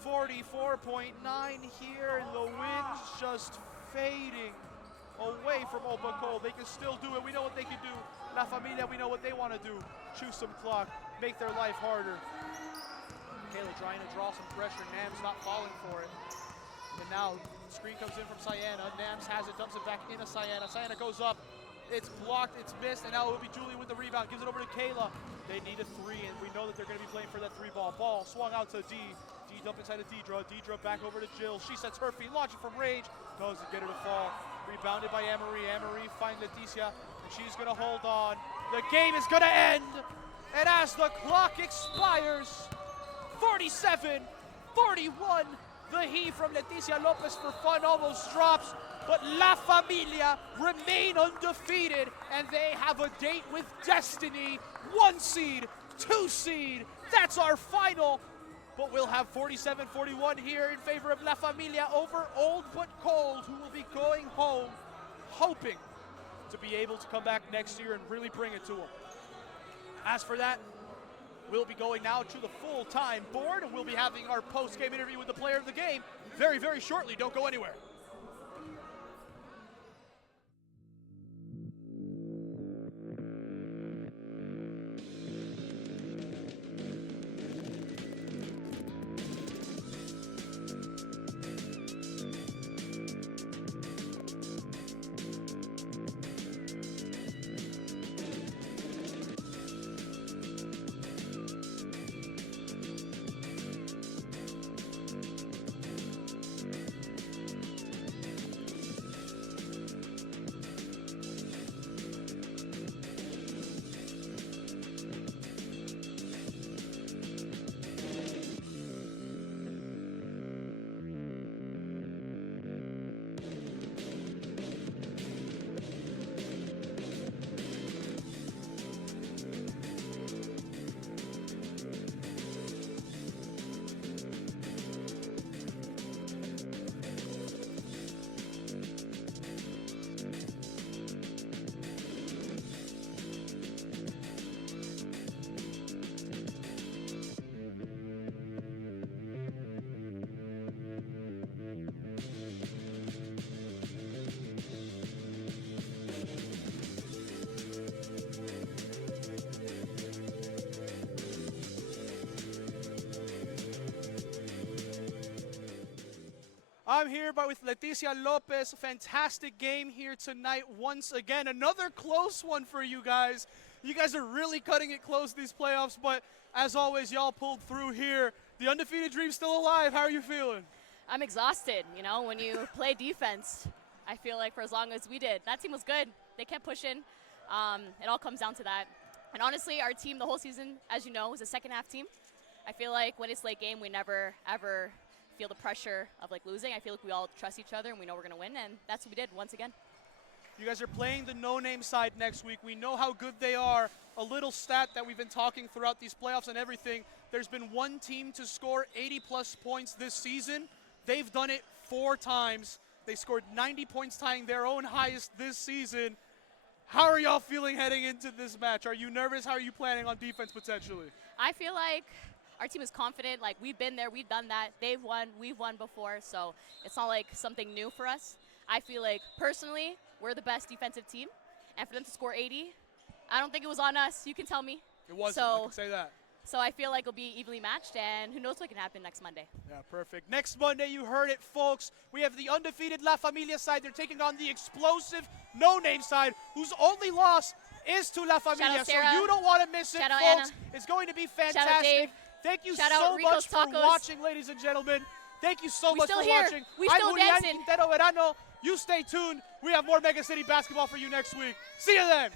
44.9 here, and the wind's just fading away from Old But Cold. They can still do it. We know what they can do. La Familia, we know what they want to do. Choose some clock, make their life harder. Kayla trying to draw some pressure. Nams not falling for it. And now screen comes in from Sienna. Nams has it, dumps it back into Sienna. Sienna goes up. It's blocked, it's missed, and now it will be Julie with the rebound. Gives it over to Kayla. They need a three, and we know that they're going to be playing for that three ball. Ball swung out to D. D dump inside of Deidre. Deidre back over to Jill. She sets her feet, launching from range. Doesn't get her to fall. Rebounded by Anne-Marie. Anne-Marie finds Leticia, and she's going to hold on. The game is going to end, and as the clock expires, 47-41. The heave from Leticia Lopez for fun almost drops, but La Familia remain undefeated, and they have a date with destiny. 1 seed, 2 seed, that's our final. But we'll have 47-41 here in favor of La Familia over Old But Cold, who will be going home, hoping to be able to come back next year and really bring it to them. As for that, we'll be going now to the full-time board, and we'll be having our post-game interview with the player of the game very, very shortly. Don't go anywhere. I'm here with Leticia Lopez. Fantastic game here tonight once again. Another close one for you guys. You guys are really cutting it close these playoffs, but as always, y'all pulled through here. The undefeated dream's still alive. How are you feeling? I'm exhausted. You know, when you play defense, I feel like for as long as we did, that team was good. They kept pushing. It all comes down to that. And honestly, our team the whole season, as you know, is a second-half team. I feel like when it's late game, we never, ever feel the pressure of like losing. I feel like we all trust each other and we know we're going to win, and that's what we did once again. You guys are playing the no-name side next week. We know how good they are. A little stat that we've been talking throughout these playoffs and everything, there's been one team to score 80-plus points this season. They've done it 4 times. They scored 90 points, tying their own highest this season. How are y'all feeling heading into this match? Are you nervous? How are you planning on defense potentially? I feel like our team is confident. Like, we've been there, we've done that. They've won, we've won before, so it's not like something new for us. I feel like, personally, we're the best defensive team, and for them to score 80, I don't think it was on us. You can tell me. It wasn't, I can say that. So I feel like it'll be evenly matched, and who knows what can happen next Monday. Yeah, perfect. Next Monday, you heard it, folks. We have the undefeated La Familia side. They're taking on the explosive no-name side, whose only loss is to La Familia. So you don't want to miss it, Shout out folks. Anna. It's going to be Shout out fantastic. Dave. Thank you Shout so out Rico's much for Tacos. watching, ladies and gentlemen. Thank you so We much still for here. watching. We I'm still Julian dancing. Quintero Verano. You stay tuned. We have more Megacity basketball for you next week. See you then.